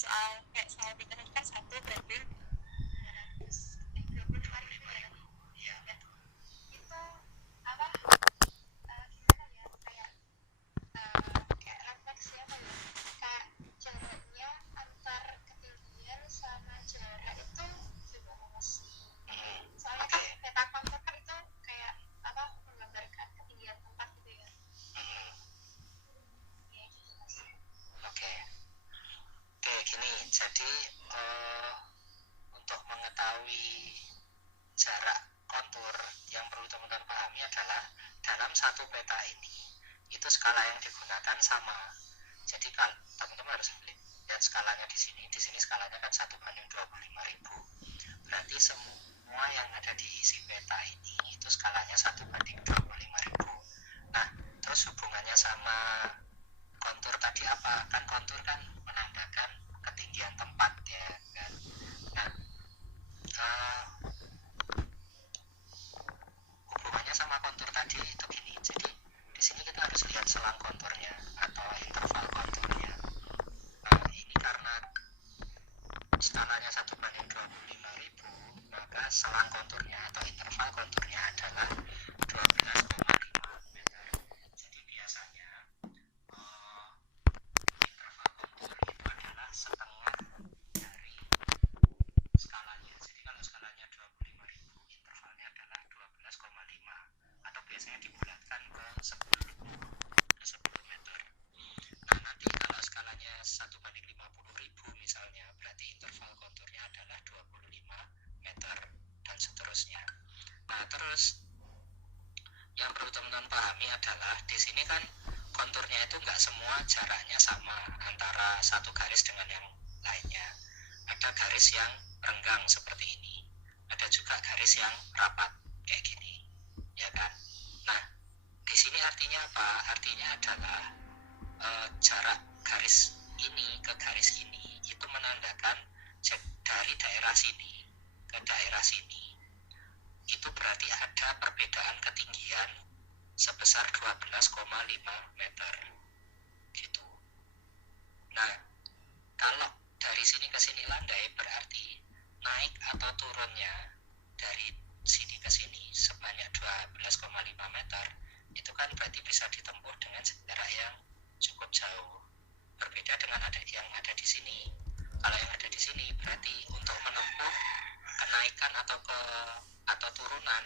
soal kayak soal kita kan satu berarti 225.000 ya. Iya. Itu apa? Gimana ya? Kayak refleksi apa ya? Kayak jaraknya antar ketinggian sama jarak itu gimana mas? Soalnya kan peta kontur kan itu kayak apa menggambarkan ketinggian tempat gitu ya. Ya gitu mas. Oke, gini. Jadi untuk mengetahui jarak kontur yang perlu teman-teman pahami adalah dalam satu peta ini itu skala yang digunakan sama. Jadi kalau teman-teman harus lihat skalanya di sini skalanya kan 1/25.000. Berarti semua yang ada di isi peta ini itu skalanya 1/25.000. Nah, terus hubungannya sama kontur tadi apa? Kan kontur kan menandakan ketinggian tempat ya kan. Nah, hubungannya sama kontur tadi itu gini. Jadi di sini kita harus lihat selang konturnya atau interval konturnya. Nah, ini karena skalanya 1/25.000, maka selang konturnya atau interval konturnya adalah 12,5 meter. Jadi biasanya interval kontur itu adalah setengah dari skalanya. Jadi kalau skalanya 25.000, intervalnya adalah 12,5 atau biasanya dibulatkan ke 10 meter. Nah, nanti kalau skalanya 1/50.000 misalnya, berarti interval konturnya adalah 25 meter dan seterusnya. Nah, terus yang perlu teman-teman pahami adalah di sini kan konturnya itu nggak semua jaraknya sama antara satu garis dengan yang lainnya. Ada garis yang renggang seperti ini, ada juga garis yang rapat kayak gini, ya kan? Nah, di sini artinya apa? Artinya adalah jarak garis ini ke garis ini itu menandakan dari daerah sini ke daerah sini itu berarti ada perbedaan ketinggian sebesar 12,5 meter gitu. Nah, kalau dari sini ke sini landai berarti naik atau turunnya dari sini ke sini sebanyak 12,5 meter itu kan berarti bisa ditempuh dengan jarak yang cukup jauh. Berbeda dengan yang ada di sini. Kalau yang ada di sini berarti untuk menempuh kenaikan atau turunan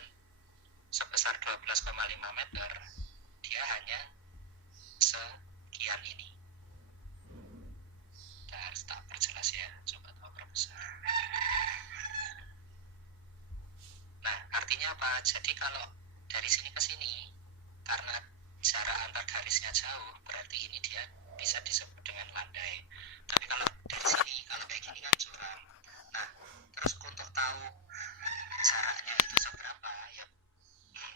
sebesar 12,5 meter dia hanya sekian ini. Kita harus tak perjelas ya, coba tak perbesar. Nah, artinya apa? Jadi kalau dari sini ke sini karena jarak antar garisnya jauh, berarti ini dia bisa disebut dengan landai. Tapi kalau dari sini, kalau kayak gini kan curam. Nah, terus untuk tahu jaraknya itu seberapa, ya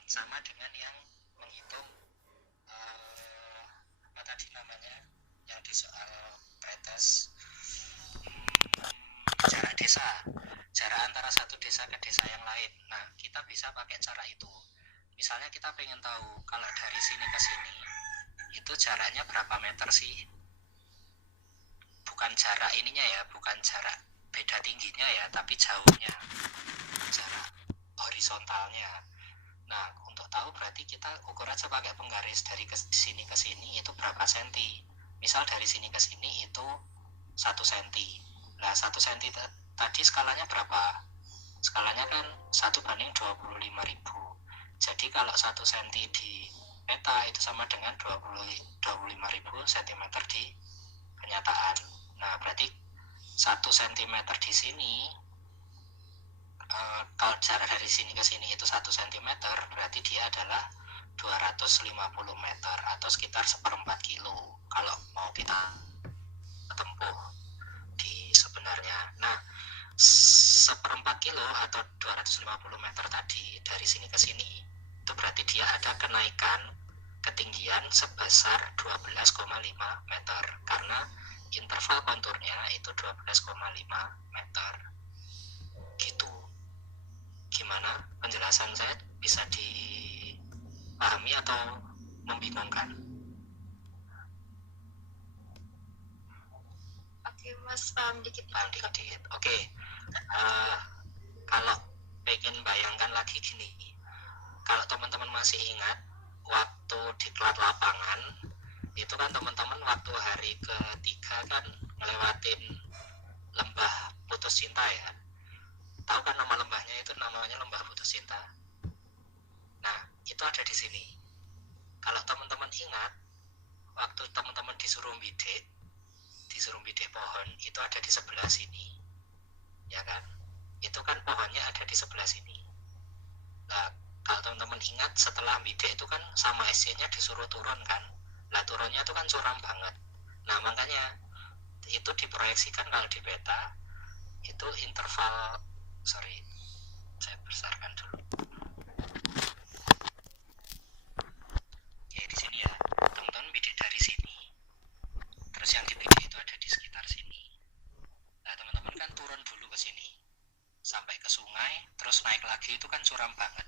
sama dengan yang menghitung apa tadi namanya, yang di soal pretest jarak desa, jarak antara satu desa ke desa yang lain. Nah, kita bisa pakai cara itu. Misalnya kita pengen tahu kalau dari sini ke sini itu jaraknya berapa meter sih? Bukan jarak ininya ya, bukan jarak beda tingginya ya, tapi jauhnya, jarak horizontalnya. Nah, untuk tahu berarti kita ukur aja pakai penggaris dari sini ke sini itu berapa senti. Misal dari sini ke sini itu 1 senti. Nah, 1 senti tadi skalanya berapa? Skalanya kan 1/25.000. Jadi kalau 1 senti di peta itu sama dengan 25.000 cm di kenyataan. Nah, berarti 1 cm di sini, kalau jarak dari sini ke sini itu 1 cm, berarti dia adalah 250 meter atau sekitar 1/4 kilo kalau mau kita tempuh di sebenarnya. Nah, 1/4 kilo atau 250 meter tadi dari sini ke sini itu berarti dia ada kenaikan ketinggian sebesar 12,5 meter karena interval konturnya itu 12,5 meter gitu. Gimana penjelasan saya, bisa dipahami atau membingungkan? Oke, Oke, Mas, paham dikit. Paham dikit. Oke. Kalau pengen bayangkan lagi gini, kalau teman-teman masih ingat waktu diklat lapangan itu kan teman-teman waktu hari ketiga kan ngelewatin lembah putus cinta ya. Tahu kan nama lembahnya itu namanya lembah putus cinta. Nah, itu ada di sini. Kalau teman-teman ingat waktu teman-teman disuruh bidik pohon itu ada di sebelah sini. Ya kan? Itu kan pohonnya ada di sebelah sini. Nah, kalau teman-teman ingat setelah bidik itu kan sama SC-nya disuruh turun kan. Nah, turunnya itu kan curam banget. Nah, makanya itu diproyeksikan kalau di peta itu interval, saya besarkan dulu. Oke, di sini ya, teman-teman bidik dari sini. Terus yang dibidik itu ada di sekitar sini. Nah, teman-teman kan turun dulu ke sini sampai ke sungai, terus naik lagi itu kan curam banget.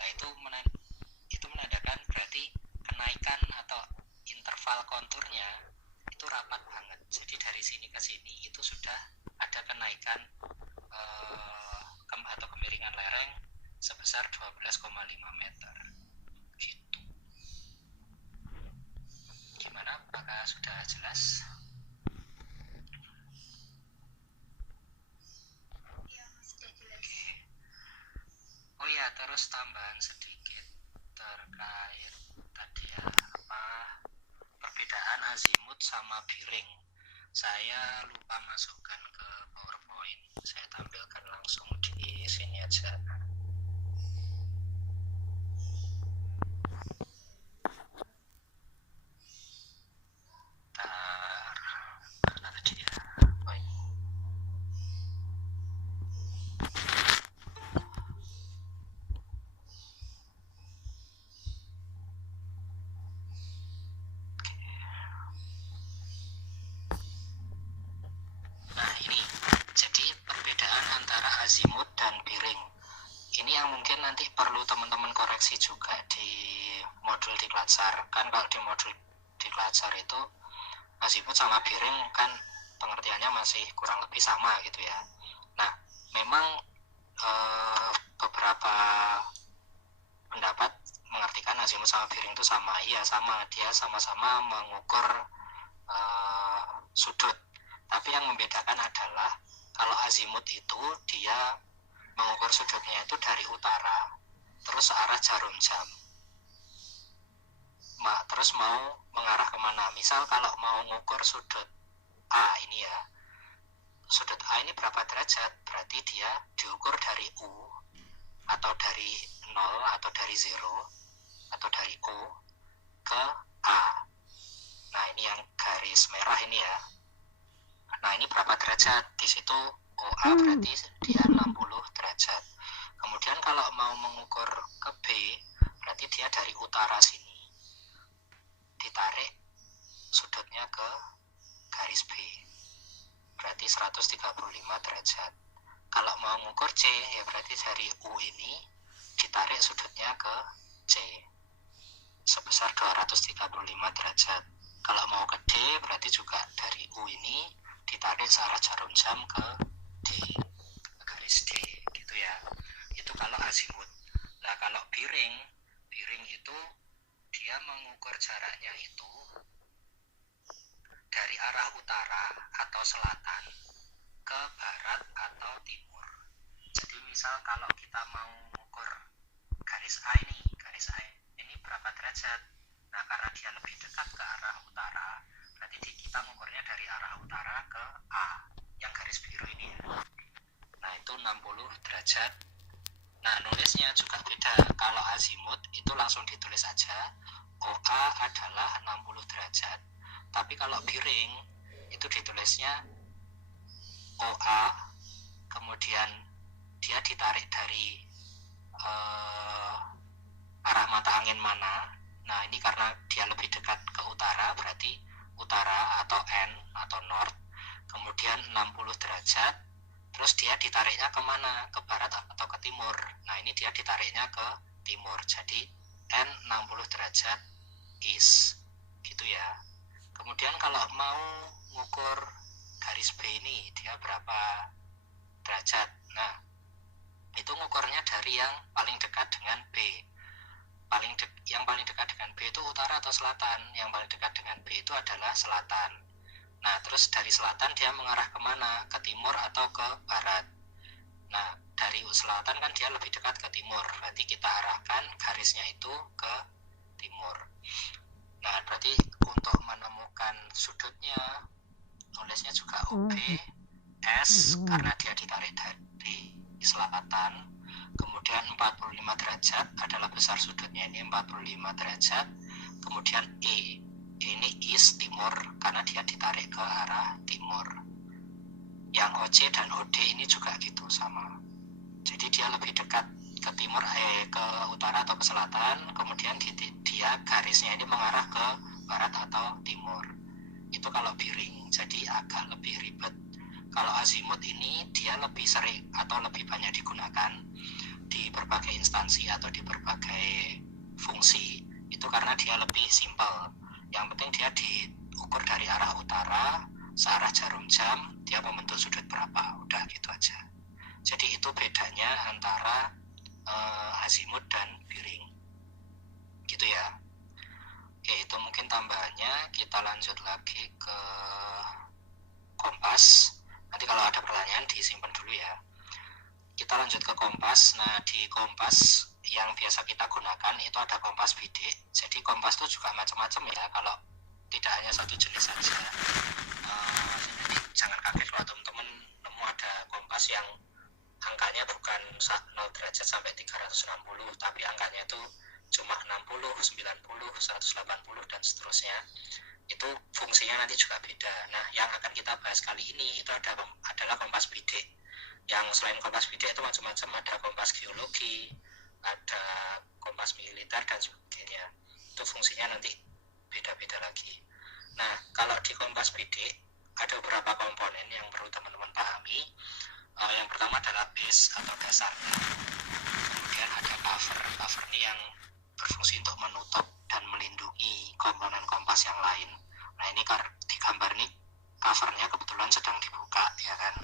Nah, itu menandakan berarti kenaikan atau interval konturnya itu rapat banget. Jadi dari sini ke sini itu sudah ada kenaikan atau kemiringan lereng sebesar 12,5 meter. Gitu. Gimana? Apakah sudah jelas? Oh ya, terus tambahan sedikit terkait tadi ya, perbedaan azimut sama biring. Saya lupa masukkan ke PowerPoint. Saya tampilkan langsung di sini aja. Mana tadi ya? Oh, ini. Nah, ini jadi perbedaan antara azimut dan biring. Ini yang mungkin nanti perlu teman-teman koreksi juga di modul diklat SAR. Kan kalau di modul diklat SAR itu azimut sama biring kan pengertiannya masih kurang lebih sama gitu ya. Nah, memang beberapa pendapat mengartikan azimut sama biring itu sama. Iya, sama. Dia sama-sama mengukur sudut. Tapi yang membedakan adalah kalau azimut itu dia mengukur sudutnya itu dari utara terus arah jarum jam. Terus mau mengarah kemana? Misal kalau mau mengukur sudut A ini ya, sudut A ini berapa derajat? Berarti dia diukur dari U atau dari 0 atau dari 0 atau dari O ke A. Nah, ini yang garis merah ini ya. Nah, ini berapa derajat? Di situ OA berarti dia 60 derajat. Kemudian kalau mau mengukur ke B, berarti dia dari utara sini. Ditarik sudutnya ke garis B. Berarti 135 derajat. Kalau mau mengukur C, ya berarti dari U ini ditarik sudutnya ke C. Sebesar 235 derajat. Kalau mau ke D, berarti juga dari U ini ditarik searah jarum jam ke D, ke garis D, gitu ya. Itu kalau azimut. Nah, kalau biring itu dia mengukur jaraknya itu dari arah utara atau selatan ke barat atau timur. Jadi misal kalau kita mau mengukur garis A ini berapa derajat? Nah, karena dia lebih dekat ke arah utara, berarti kita mengukurnya dari arah utara ke A, yang garis biru ini ya. Nah, itu 60 derajat. Nah, nulisnya juga beda. Kalau azimut itu langsung ditulis aja OA adalah 60 derajat. Tapi kalau biring itu ditulisnya OA kemudian dia ditarik dari arah mata angin mana. Nah, ini karena dia lebih dekat ke utara, berarti utara atau N atau North. Kemudian 60 derajat, terus dia ditariknya kemana? Ke barat atau ke timur. Nah, ini dia ditariknya ke timur. Jadi N 60 derajat East. Gitu ya. Kemudian kalau mau ngukur garis B ini dia berapa derajat. Nah, itu ngukurnya dari yang paling dekat dengan B. Yang paling dekat dengan B itu utara atau selatan? Yang paling dekat dengan B itu adalah selatan. Nah, terus dari selatan dia mengarah kemana? Ke timur atau ke barat? Nah, dari selatan kan dia lebih dekat ke timur. Berarti kita arahkan garisnya itu ke timur. Nah, berarti untuk menemukan sudutnya, nulisnya juga OB S karena dia ditarik dari selatan. Kemudian 45 derajat adalah besar sudutnya, ini 45 derajat. Kemudian ini east, timur, karena dia ditarik ke arah timur. Yang OC dan OD ini juga gitu, sama. Jadi dia lebih dekat ke timur, ke utara atau ke selatan. Kemudian dia garisnya ini mengarah ke barat atau timur. Itu kalau piring, jadi agak lebih ribet. Kalau azimut ini dia lebih sering atau lebih banyak digunakan di berbagai instansi atau di berbagai fungsi. Itu karena dia lebih simpel. Yang penting dia diukur dari arah utara, searah jarum jam, dia membentuk sudut berapa. Udah gitu aja. Jadi itu bedanya antara azimut dan piring. Gitu ya. Oke, itu mungkin tambahannya. Kita lanjut lagi ke kompas. Nanti kalau ada pertanyaan disimpan dulu ya. Kita lanjut ke kompas. Nah, di kompas yang biasa kita gunakan itu ada kompas bidik. Jadi kompas itu juga macam-macam ya, kalau tidak hanya satu jenis saja. Jadi jangan kaget kalau teman-teman nemu ada kompas yang angkanya bukan 0 derajat sampai 360, tapi angkanya itu cuma 60, 90, 180, dan seterusnya. Itu fungsinya nanti juga beda. Nah, yang akan kita bahas kali ini itu adalah kompas bidik. Yang selain kompas bidik itu macam-macam, ada kompas geologi, ada kompas militer dan sebagainya. Itu fungsinya nanti beda-beda lagi. Nah, kalau di kompas bidik ada beberapa komponen yang perlu teman-teman pahami. Yang pertama adalah base atau dasarnya. Kemudian ada cover. Cover ini yang berfungsi untuk menutup dan melindungi komponen kompas yang lain. Nah, ini di gambar ini covernya kebetulan sedang dibuka, ya kan.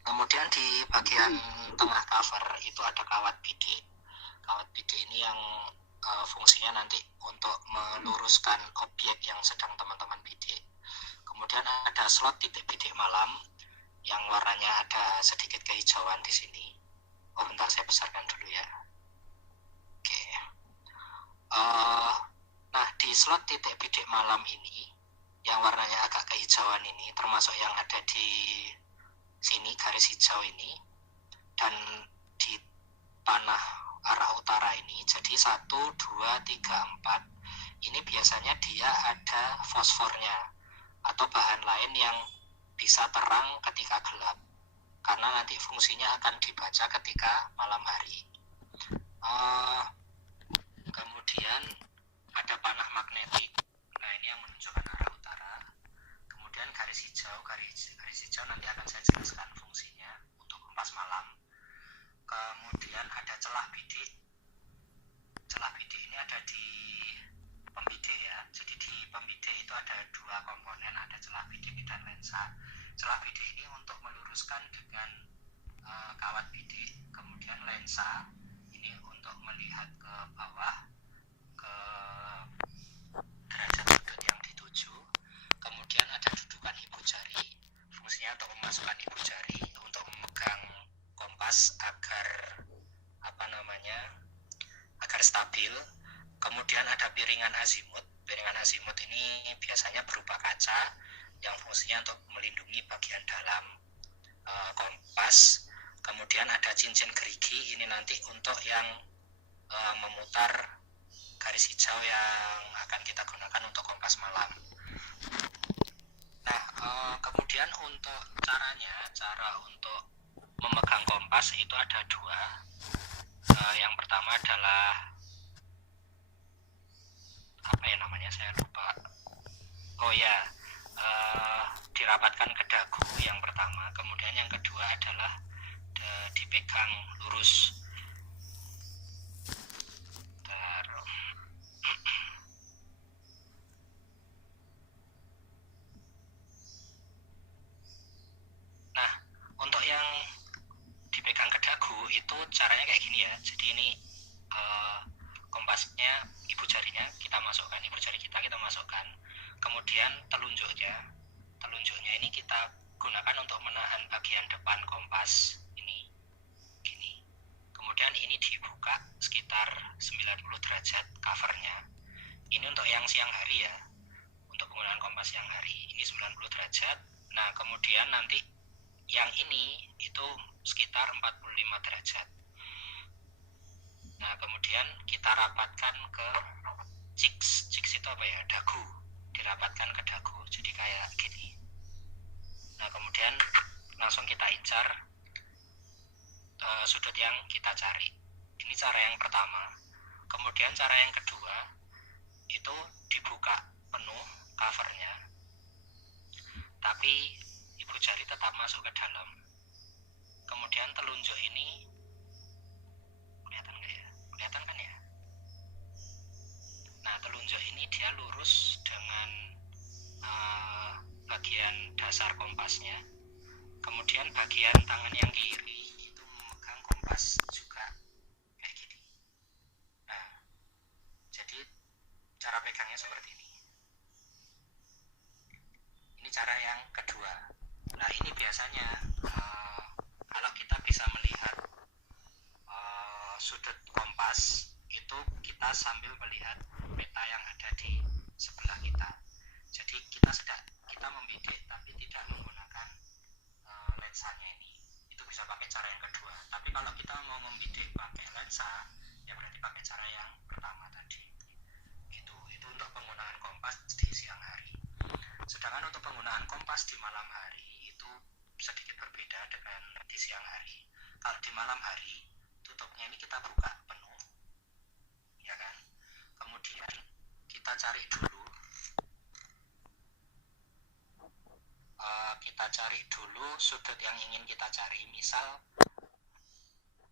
Kemudian di bagian tengah cover itu ada kawat bidik. Kawat bidik ini yang fungsinya nanti untuk meluruskan objek yang sedang teman-teman bidik. Kemudian ada slot titik bidik malam yang warnanya ada sedikit kehijauan di sini. Oh, bentar, saya besarkan dulu ya. Oke. Nah, di slot titik bidik malam ini yang warnanya agak kehijauan ini, termasuk yang ada di sini garis hijau ini, dan di panah arah utara ini, jadi 1, 2, 3, 4 ini biasanya dia ada fosfornya atau bahan lain yang bisa terang ketika gelap, karena nanti fungsinya akan dibaca ketika malam hari. Kemudian ada panah magnetik. Nah, ini yang menunjukkan arah utara. Kemudian garis hijau nanti akan saya jelaskan fungsinya untuk kompas malam. Kemudian ada celah bidik. Celah bidik ini ada di pembidik ya. Jadi di pembidik itu ada dua komponen, ada celah bidik dan lensa. Celah bidik ini untuk meluruskan dengan kawat bidik. Kemudian lensa ini untuk melihat ke bawah, ke derajat sudut yang dituju. Kemudian ada dudukan ibu jari, fungsinya untuk memasukkan ibu jari untuk memegang kompas agar agar stabil. Kemudian ada piringan azimut. Piringan azimut ini biasanya berupa kaca yang fungsinya untuk melindungi bagian dalam kompas. Kemudian ada cincin gerigi, ini nanti untuk yang memutar garis hijau yang akan kita gunakan untuk kompas malam. Nah, kemudian untuk cara untuk memegang kompas itu ada dua. Yang pertama adalah apa ya namanya, saya lupa. Oh ya, dirapatkan ke dagu yang pertama. Kemudian yang kedua adalah dipegang lurus. caranya kayak gini ya. Jadi ini kompasnya, ibu jarinya kita masukkan, ibu jari kita masukkan. Kemudian telunjuknya ini kita gunakan untuk menahan bagian depan kompas ini, gini. Kemudian ini dibuka sekitar 90 derajat covernya. Ini untuk yang siang hari ya, untuk penggunaan kompas siang hari. Ini 90 derajat. Nah, kemudian nanti yang ini itu sekitar 45 derajat. Nah, kemudian kita rapatkan ke jigs itu apa ya, dagu, dirapatkan ke dagu, jadi kayak gini. Nah, kemudian langsung kita incar sudut yang kita cari. Ini cara yang pertama. Kemudian cara yang kedua itu dibuka penuh covernya, tapi ibu jari tetap masuk ke dalam. Kemudian telunjuk ini kelihatan nggak ya? Kelihatan kan ya? Nah, telunjuk ini dia lurus dengan bagian dasar kompasnya. Kemudian bagian tangan yang kiri itu memegang kompas juga kayak gini. Nah, jadi cara pegangnya seperti ini. Ini cara yang kedua. Nah, ini biasanya kalau kita bisa melihat sudut kompas itu kita sambil melihat peta yang ada di sebelah kita. Jadi kita membidik tapi tidak menggunakan lensanya ini. Itu bisa pakai cara yang kedua. Tapi kalau kita mau membidik pakai lensa, ya berarti pakai cara yang pertama tadi. Gitu. Itu untuk penggunaan kompas di siang hari. Sedangkan untuk penggunaan kompas di malam hari itu sedikit berbeda dengan di siang hari. Kalau di malam hari tutupnya ini kita buka penuh, ya kan? Kemudian kita cari dulu sudut yang ingin kita cari. Misal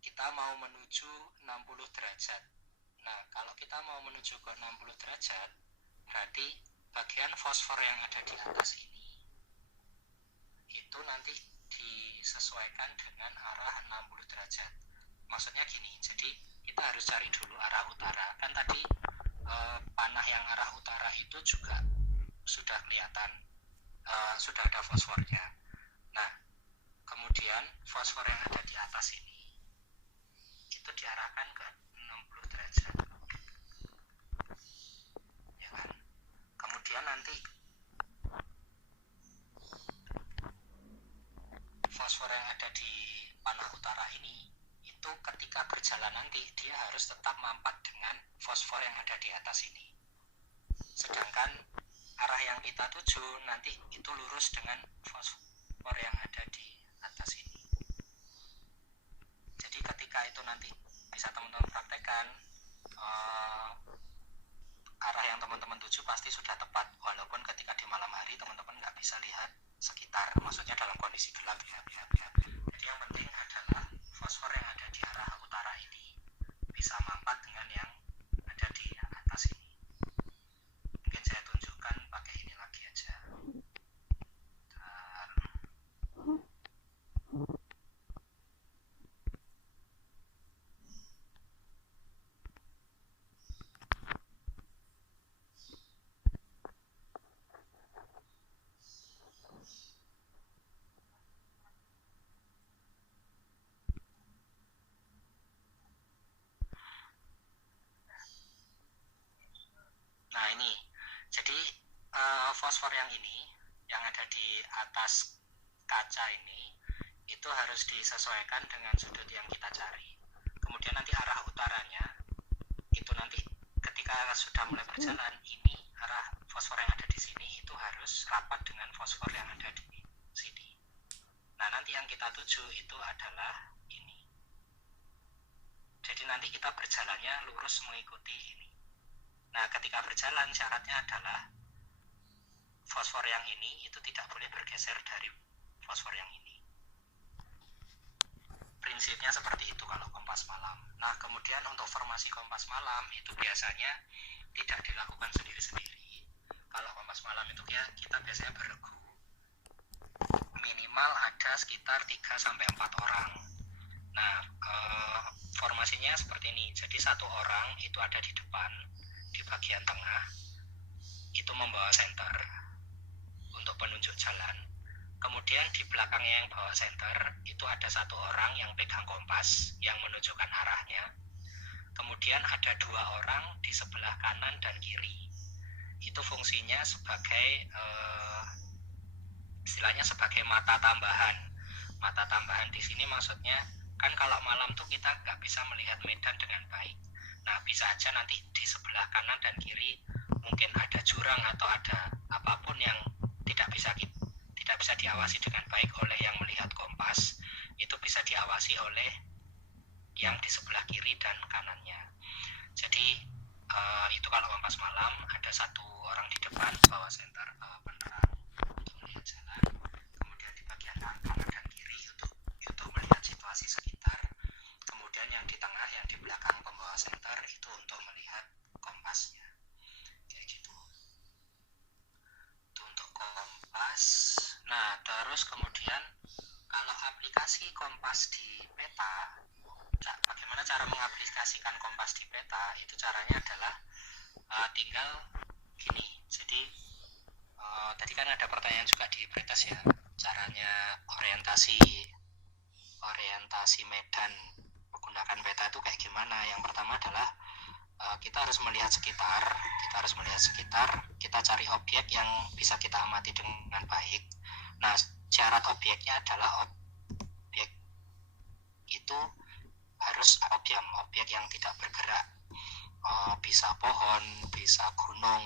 kita mau menuju 60 derajat. Nah, kalau kita mau menuju ke 60 derajat, berarti bagian fosfor yang ada di atas ini itu nanti disesuaikan dengan arah 60 derajat. Maksudnya gini, jadi kita harus cari dulu arah utara. Kan tadi panah yang arah utara itu juga sudah kelihatan, sudah ada fosfornya. Nah, kemudian fosfor yang ada di atas ini itu diarahkan ke 60 derajat, ya kan? Kemudian nanti fosfor yang ada di panah utara ini itu ketika berjalan nanti dia harus tetap mampat dengan fosfor yang ada di atas ini. Sedangkan arah yang kita tuju nanti itu lurus dengan fosfor yang ada di atas ini. Jadi ketika itu nanti bisa teman-teman praktekkan, arah yang teman-teman tuju pasti sudah tepat, walaupun ketika di malam hari teman-teman nggak bisa lihat sekitar, maksudnya dalam kondisi gelap ya. Jadi yang penting adalah fosfor yang ada di arah utara ini bisa mampat dengan yang ada di atas ini. Mungkin saya tunjukkan pakai ini lagi aja. Nah, ini jadi fosfor yang ini yang ada di atas kaca ini itu harus disesuaikan dengan sudut yang kita cari. Kemudian nanti arah utaranya itu nanti ketika sudah mulai berjalan, ini arah fosfor yang ada di sini itu harus rapat dengan fosfor yang ada di sini. Nah, nanti yang kita tuju itu adalah ini. Jadi nanti kita berjalannya lurus mengikuti ini. Nah, ketika berjalan syaratnya adalah fosfor yang ini itu tidak boleh bergeser dari fosfor yang ini. Prinsipnya seperti itu kalau kompas malam. Nah, kemudian untuk formasi kompas malam itu biasanya tidak dilakukan sendiri-sendiri. Kalau kompas malam itu ya kita biasanya beregu. Minimal ada sekitar 3-4 orang. Nah, formasinya seperti ini. Jadi satu orang itu ada di depan, di bagian tengah, itu membawa senter untuk penunjuk jalan. Kemudian di belakangnya yang bawa senter itu ada satu orang yang pegang kompas yang menunjukkan arahnya. Kemudian ada dua orang di sebelah kanan dan kiri. Itu fungsinya sebagai istilahnya sebagai mata tambahan. Mata tambahan di sini maksudnya kan kalau malam tuh kita nggak bisa melihat medan dengan baik. Nah, bisa aja nanti di sebelah kanan dan kiri mungkin ada jurang atau ada apapun yang tidak bisa diawasi dengan baik oleh yang melihat kompas. Itu bisa diawasi oleh yang di sebelah kiri dan kanannya. Jadi itu kalau kompas malam ada satu orang di depan bawa senter penerang untuk melihat jalan. Kemudian di bagian kanan dan kiri untuk melihat situasi sekitar. Kemudian yang di tengah, yang di belakang pembawa senter itu untuk melihat kompasnya. Kayak gitu. Itu untuk kompas. Nah, terus kemudian kalau aplikasi kompas di peta, bagaimana cara mengaplikasikan kompas di peta? Itu caranya adalah tinggal gini. Jadi tadi kan ada pertanyaan juga di pretest ya, caranya orientasi medan menggunakan peta itu kayak gimana. Yang pertama adalah kita harus melihat sekitar, kita cari objek yang bisa kita amati dengan baik. Nah, syarat objeknya adalah objek itu harus objek yang tidak bergerak. Bisa pohon, bisa gunung,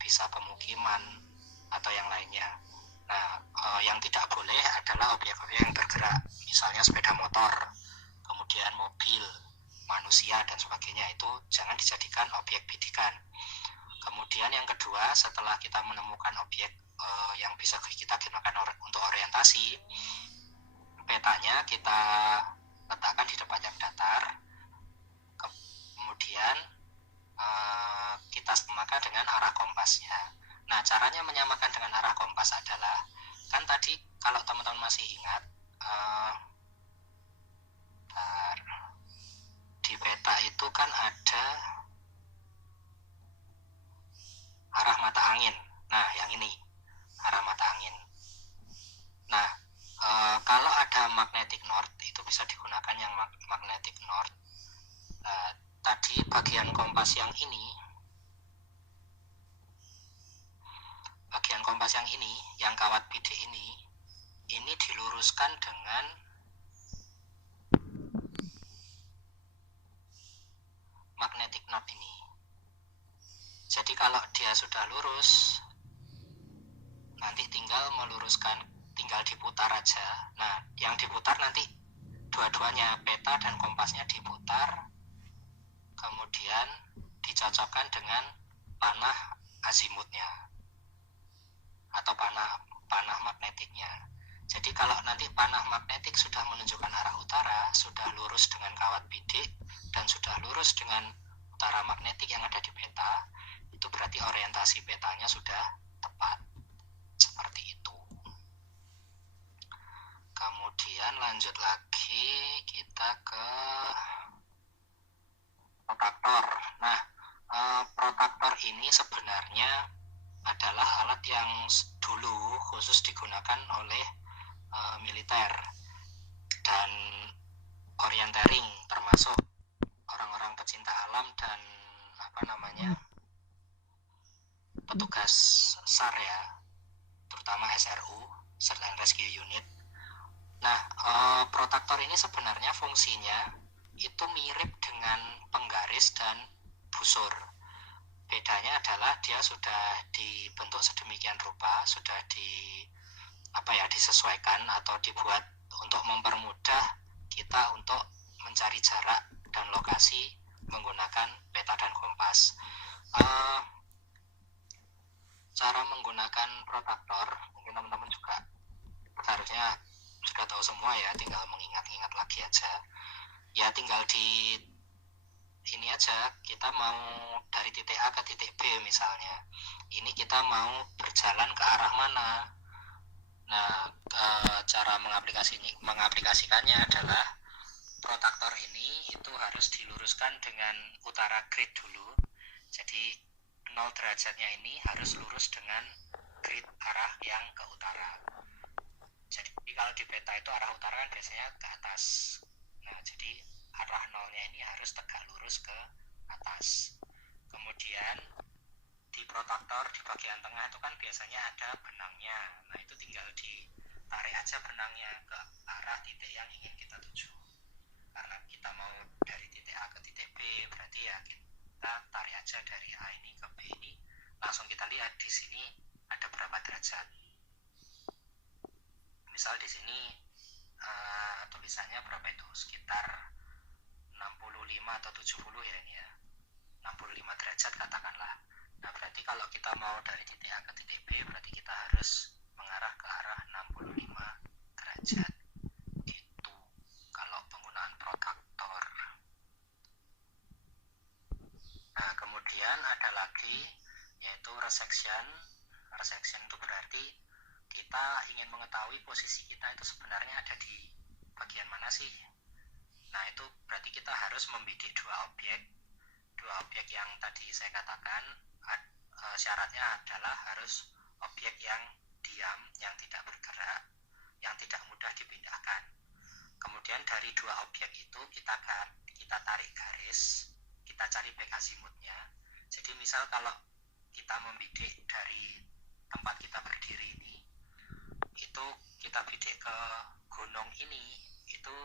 bisa pemukiman, atau yang lainnya. Nah, yang tidak boleh adalah objek-objek yang bergerak, misalnya sepeda motor, kemudian mobil, manusia, dan sebagainya. Itu jangan dijadikan objek bidikan. Kemudian yang kedua, setelah kita menemukan objek yang bisa kita gunakan untuk orientasi, petanya kita letakkan di tempat yang datar. Kemudian kita samakan dengan arah kompasnya. Nah, caranya menyamakan dengan arah kompas adalah, kan tadi kalau teman-teman masih ingat, di peta itu kan ada arah mata angin. Nah, yang ini arah mata angin. Nah, kalau ada magnetic north itu bisa digunakan yang magnetic north. Nah, tadi bagian kompas yang ini, yang kawat bidik ini diluruskan dengan magnetic north ini. Jadi kalau dia sudah lurus, nanti tinggal diputar aja. Nah, yang diputar nanti dua-duanya, peta dan kompasnya diputar, kemudian dicocokkan dengan panah azimutnya atau panah magnetiknya. Jadi kalau nanti panah magnetik sudah menunjukkan arah utara, sudah lurus dengan kawat bidik, dan sudah lurus dengan utara magnetik yang ada di peta, itu berarti orientasi petanya sudah tepat. Seperti itu. Kemudian lanjut lagi kita ke protaktor. Nah, protaktor ini sebenarnya adalah alat yang dulu khusus digunakan oleh militer dan orienteering, termasuk orang-orang pecinta alam dan petugas SAR ya, terutama SRU, Search and Rescue Unit. Nah, protaktor ini sebenarnya fungsinya itu mirip dengan penggaris dan busur. Bedanya adalah dia sudah dibentuk sedemikian rupa, sudah disesuaikan atau dibuat untuk mempermudah kita untuk mencari jarak dan lokasi menggunakan peta dan kompas. Cara menggunakan protaktor mungkin teman-teman juga seharusnya sudah tahu semua ya, tinggal mengingat-ingat lagi aja. Ya tinggal di ini aja, kita mau dari titik A ke titik B misalnya. Ini kita mau berjalan ke arah mana. Nah, cara mengaplikasikannya adalah protaktor ini itu harus diluruskan dengan utara grid dulu. Jadi 0 derajatnya ini harus lurus dengan grid arah yang ke utara. Jadi kalau di peta itu arah utara kan biasanya ke atas. Nah, jadi arah nolnya ini harus tegak lurus ke atas. Kemudian di protaktor di bagian tengah itu kan biasanya ada benangnya. Nah, itu tinggal ditarik aja benangnya ke arah titik yang ingin kita tuju. Karena kita mau dari titik A ke titik B, berarti ya kita tarik aja dari A ini ke B ini. Langsung kita lihat di sini ada berapa derajat. Misal di sini tulisannya berapa itu? Sekitar 65 atau 70 ya ini ya. 65 derajat katakanlah. Nah, berarti kalau kita mau dari titik A ke titik B, berarti kita harus mengarah ke arah 65 derajat. Gitu kalau penggunaan protaktor. Nah, kemudian ada lagi yaitu resection. Resection itu berarti kita ingin mengetahui posisi kita itu sebenarnya ada di bagian mana sih. Nah, itu berarti kita harus membidik dua objek yang tadi saya katakan. Syaratnya adalah harus objek yang diam, yang tidak bergerak, yang tidak mudah dipindahkan. Kemudian dari dua objek itu kita tarik garis, kita cari back azimutnya. Jadi misal kalau kita membidik dari tempat kita berdiri ini, itu kita bidik ke gunung ini, itu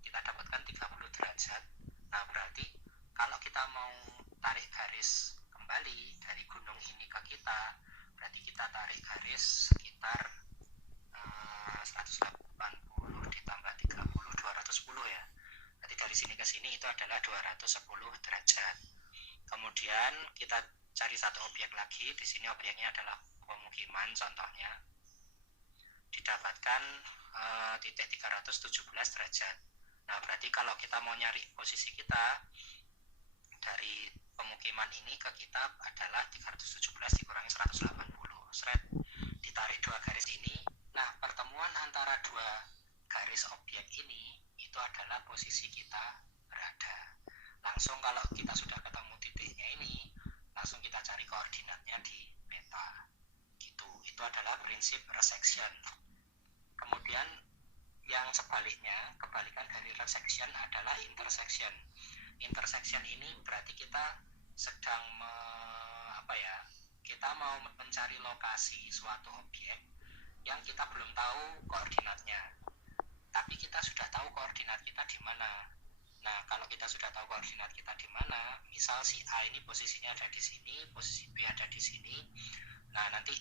kita dapatkan 30 derajat. Nah, berarti kalau kita mau tarik garis kembali dari gunung ini ke kita, berarti kita tarik garis sekitar 180 ditambah 30, 210 ya. Berarti dari sini ke sini itu adalah 210 derajat. Kemudian kita cari satu objek lagi. Di sini objeknya adalah pemukiman contohnya. Didapatkan titik 317 derajat. Nah, berarti kalau kita mau nyari posisi kita dari pemukiman ini ke kita adalah 317 dikurangi 180. Seret, ditarik dua garis ini. Nah, pertemuan antara dua garis objek ini itu adalah posisi kita berada. Langsung kalau kita sudah ketemu titiknya ini, langsung kita cari koordinatnya di peta. Gitu. Itu adalah prinsip resection. Kemudian yang sebaliknya, kebalikan dari resection adalah intersection. Intersection ini berarti kita sedang kita mau mencari lokasi suatu objek yang kita belum tahu koordinatnya, tapi kita sudah tahu koordinat kita di mana. Nah, kalau kita sudah tahu koordinat kita di mana, misal si A ini posisinya ada di sini, posisi B ada di sini. Nah, nanti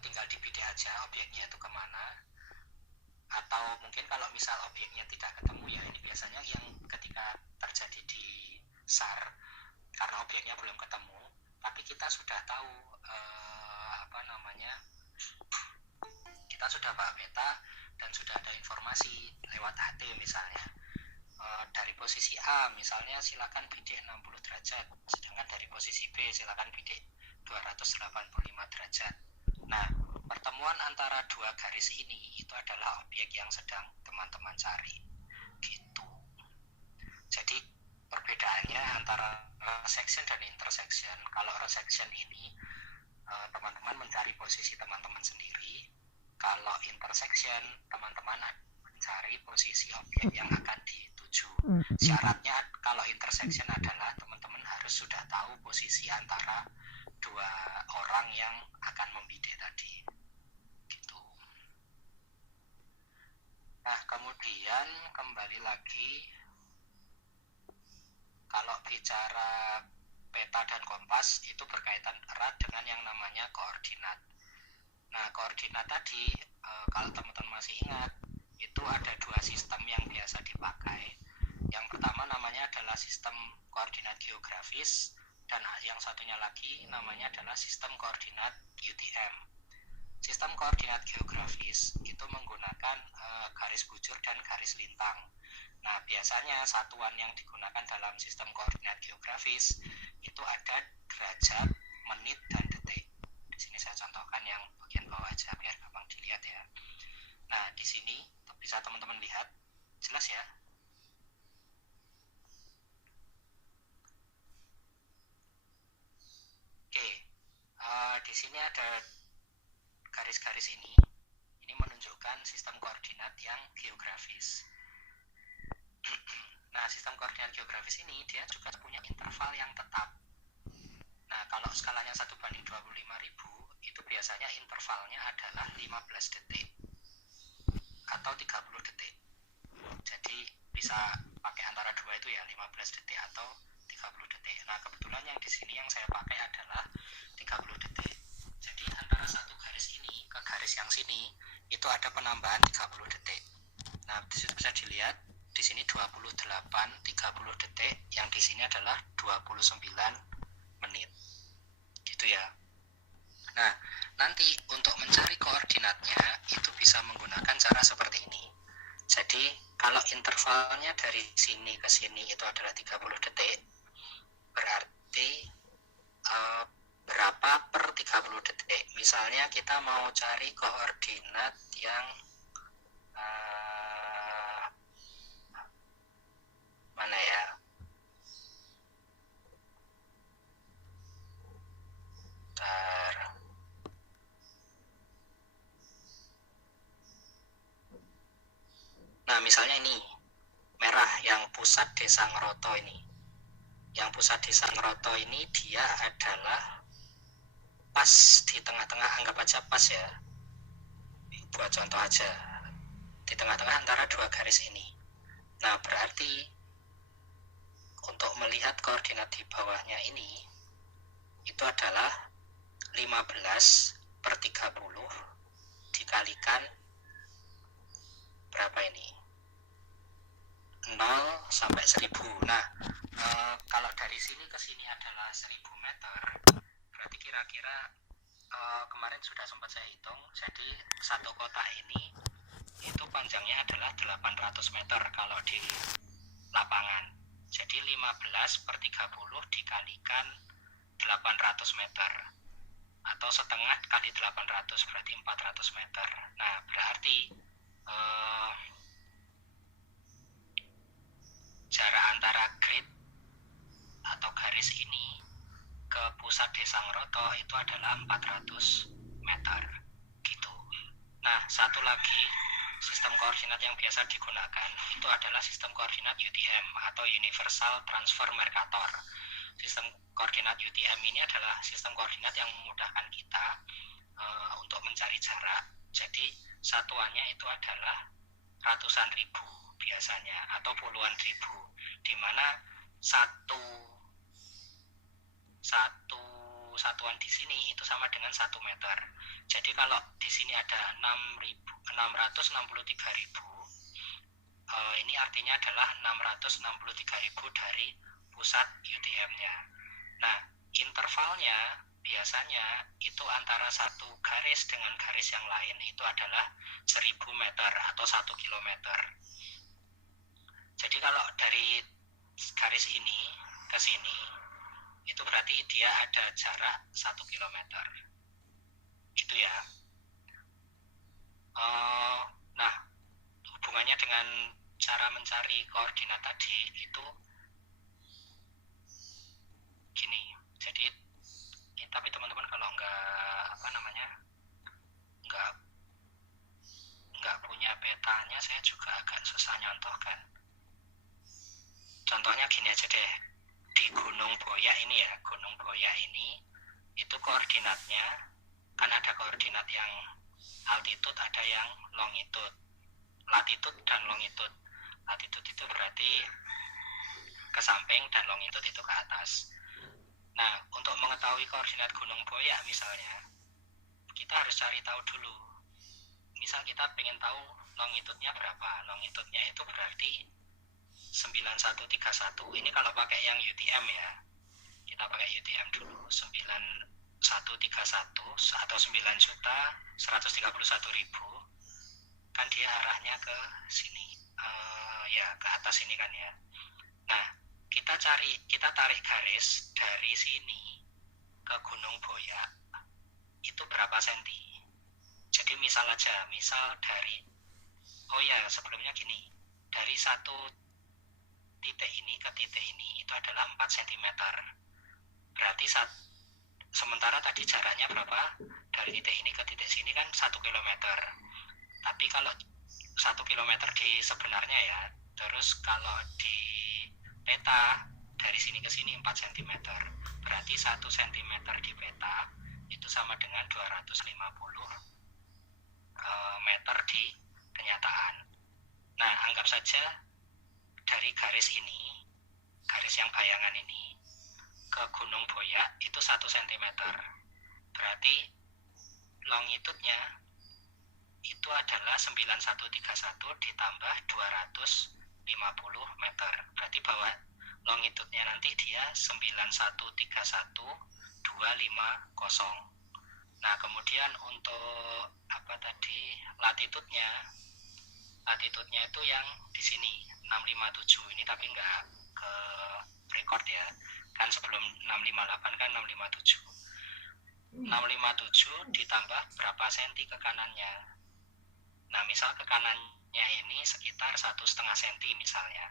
tinggal dibidik aja objeknya itu kemana. Atau mungkin kalau misal objeknya tidak ketemu ya, ini biasanya yang ketika terjadi di SAR, karena objeknya belum ketemu, tapi kita sudah tahu kita sudah bawa peta dan sudah ada informasi lewat HT misalnya. Dari posisi A misalnya silakan bidik 60 derajat, sedangkan dari posisi B silakan bidik 285 derajat. Nah, pertemuan antara dua garis ini itu adalah objek yang sedang teman-teman cari. Gitu. Jadi perbedaannya antara resection dan intersection. Kalau resection ini teman-teman mencari posisi teman-teman sendiri. Kalau intersection teman-teman mencari posisi objek yang akan dituju. Syaratnya kalau intersection adalah teman-teman harus sudah tahu posisi antara dua orang yang akan membidik tadi. Gitu. Nah, kemudian kembali lagi, kalau bicara peta dan kompas itu berkaitan erat dengan yang namanya koordinat. Nah, koordinat tadi kalau teman-teman masih ingat, itu ada dua sistem yang biasa dipakai. Yang pertama namanya adalah sistem koordinat geografis, dan yang satunya lagi namanya adalah sistem koordinat UTM. Sistem koordinat geografis itu menggunakan garis bujur dan garis lintang. Nah, biasanya satuan yang digunakan dalam sistem koordinat geografis itu ada derajat, menit, dan detik. Di sini saya contohkan yang bagian bawah aja biar gampang dilihat ya. Nah, di sini Bisa teman-teman lihat, jelas ya? Oke, di sini ada garis-garis ini menunjukkan sistem koordinat yang geografis. Nah, sistem koordinat geografis ini dia juga punya interval yang tetap. Nah, kalau skalanya 1:25.000, itu biasanya intervalnya adalah 15 detik atau 30 detik. Jadi bisa pakai antara dua itu ya, 15 detik atau 30 detik. Nah, kebetulan yang di sini yang saya pakai adalah 30 detik. Jadi antara satu garis ini ke garis yang sini itu ada penambahan 30 detik. Nah, di situ bisa dilihat di sini 28 30 detik, yang di sini adalah 29 menit. Gitu ya. Nah, nanti untuk mencari koordinatnya itu bisa menggunakan cara seperti ini. Jadi, kalau intervalnya dari sini ke sini itu adalah 30 detik, berarti berapa per 30 detik. Misalnya kita mau cari koordinat yang mana ya? Bentar. Nah, misalnya ini merah yang pusat desa Ngeroto ini. Yang pusat desa Ngeroto ini dia adalah pas di tengah-tengah, anggap aja pas ya. Buat contoh aja. Di tengah-tengah antara dua garis ini. Nah, berarti untuk melihat koordinat di bawahnya ini itu adalah 15/30 dikalikan berapa ini? 0 sampai 1000. Nah, kalau dari sini ke sini adalah 1000 meter, berarti kira-kira kemarin sudah sempat saya hitung, jadi satu kotak ini itu panjangnya adalah 800 meter kalau di lapangan. Jadi 15/30 dikalikan 800 meter atau setengah kali 800 berarti 400 meter. Nah, berarti jarak antara grid atau garis ini ke pusat desa Ngeroto itu adalah 400 meter gitu. Nah, satu lagi sistem koordinat yang biasa digunakan itu adalah sistem koordinat UTM atau Universal Transfer Mercator. Sistem koordinat UTM ini adalah sistem koordinat yang memudahkan kita untuk mencari jarak. Jadi satuannya itu adalah ratusan ribu biasanya atau puluhan ribu, di mana satuan di sini itu sama dengan 1 meter. Jadi kalau di sini ada 663.000, ini artinya adalah 663.000 dari pusat UTM-nya. Nah, intervalnya biasanya itu antara satu garis dengan garis yang lain itu adalah 1000 meter atau 1 kilometer. Jadi kalau dari garis ini ke sini itu berarti dia ada jarak 1 kilometer. Gitu ya. Nah, hubungannya dengan cara mencari koordinat tadi itu gini. Jadi tapi teman-teman kalau nggak punya petanya, saya juga agak susah nyontohkan. Contohnya gini aja deh, di Gunung Boya ini ya, Gunung Boya ini itu koordinatnya kan ada koordinat yang altitude, ada yang longitude, latitude dan longitude. Latitude itu berarti ke samping dan longitude itu ke atas. Nah, untuk mengetahui koordinat Gunung Boya misalnya, kita harus cari tahu dulu. Misal kita pengen tahu longitudenya berapa. Longitudenya itu berarti 9131. Ini kalau pakai yang UTM ya. Kita pakai UTM dulu. 9131 atau 9.131.000. Kan dia arahnya ke sini. Ya, ke atas ini kan ya. Nah, kita tarik garis dari sini ke Gunung Boya itu berapa senti. Jadi misal dari Oh ya, sebelumnya gini, dari satu titik ini ke titik ini itu adalah 4 cm. Berarti sementara tadi jaraknya berapa? Dari titik ini ke titik sini kan 1 km. Tapi kalau 1 km di sebenarnya ya, terus kalau di peta dari sini ke sini 4 cm. Berarti 1 cm di peta itu sama dengan 250 meter di kenyataan. Nah, anggap saja dari garis ini, garis yang bayangan ini, ke Gunung Boyak itu 1 cm. Berarti longitudenya itu adalah 9131 ditambah 250 meter. Berarti bahwa longitudenya nanti dia 9131250. Nah, kemudian untuk apa tadi, latitudenya itu yang di sini 657 ini, tapi nggak ke record ya, kan sebelum 658 kan 657. 657 ditambah berapa senti ke kanannya. Nah, misal ke kanannya ini sekitar 1,5 senti misalnya,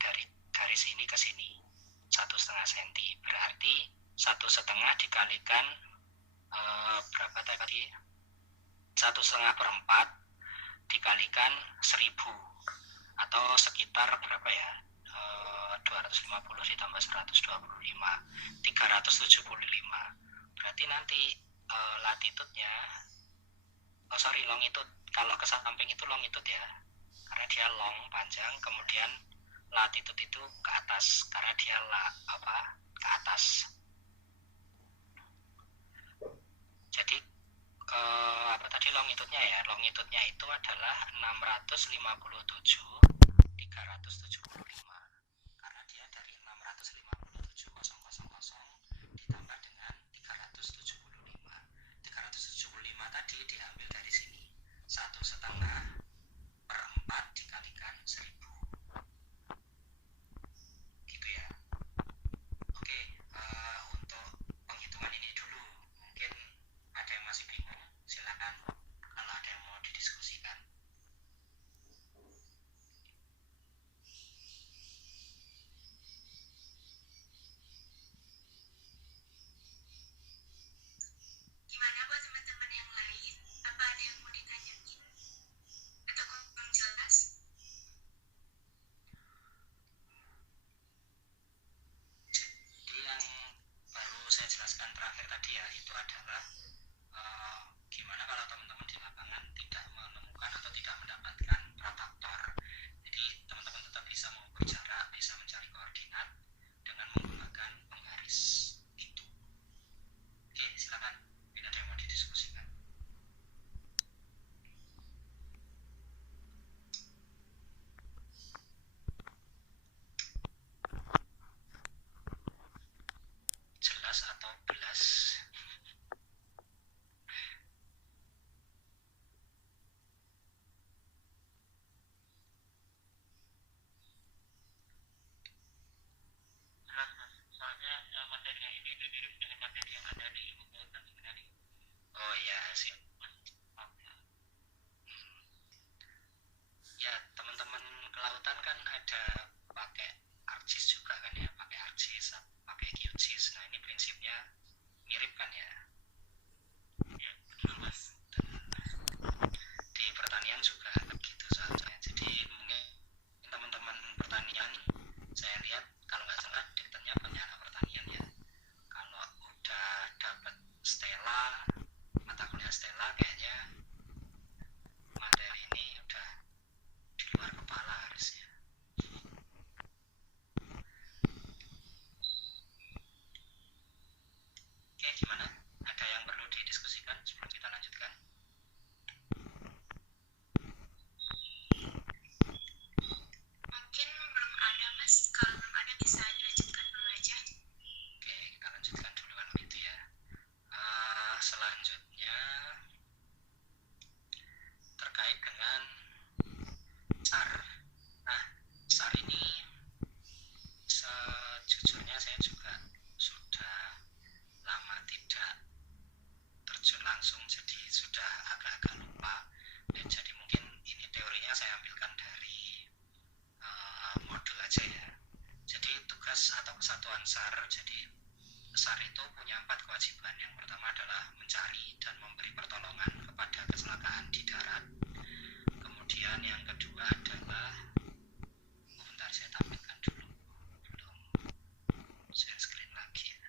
dari garis ini ke sini 1,5 senti, berarti 1,5 dikalikan berapa tadi, 1,5/4 dikalikan 1000, atau sekitar berapa ya, 250 ditambah 125, 375. Berarti nanti latitudenya, longitude, kalau ke samping itu longitude ya, karena dia long panjang, kemudian latitude itu ke atas karena dia ke atas. Jadi longitudenya ya, longitudenya itu adalah 657,375, karena dia dari 657,000 ditambah dengan 375. 375 tadi diambil dari sini, 1,5/4 dikalikan 1000, gitu ya. Oke, untuk penghitungan ini dulu, mungkin ada yang masih bingung, silakan kalau ada yang mau didiskusikan. Gimana buat teman-teman yang lain? Apa ada yang mau ditanyain? Atau kurang jelas? Jadi yang baru saya jelaskan terakhir tadi ya, itu adalah gimana kalau teman-teman di lapangan tidak menemukan atau tidak mendapatkan protaktor. Jadi teman-teman tetap bisa mengukur jarak, bisa mencari koordinat dengan menggunakan penggaris itu. Oke, silakan, bila ada yang mau didiskusikan. Jelas atau belas? Soalnya materinya ini mirip dengan materi yang ada di ilmu kelautan sebenarnya. Oh iya, siap. Ya, teman-teman kelautan kan ada pakai ArcGIS juga kan ya, pakai ArcGIS, pakai QGIS. Nah, ini prinsipnya mirip kan ya? Ya, betul Mas. Di pertanian juga begitu soalnya. Jadi mungkin teman-teman pertanian, saya lihat kalau nggak salah dokternya banyak anak pertanian ya. Kalau udah dapat Stella, mata kuliah Stella satuan SAR. Jadi SAR itu punya 4 kewajiban. Yang pertama adalah mencari dan memberi pertolongan kepada kecelakaan di darat. Kemudian yang kedua adalah bentar, saya tampilkan dulu, belum share screen lagi ya.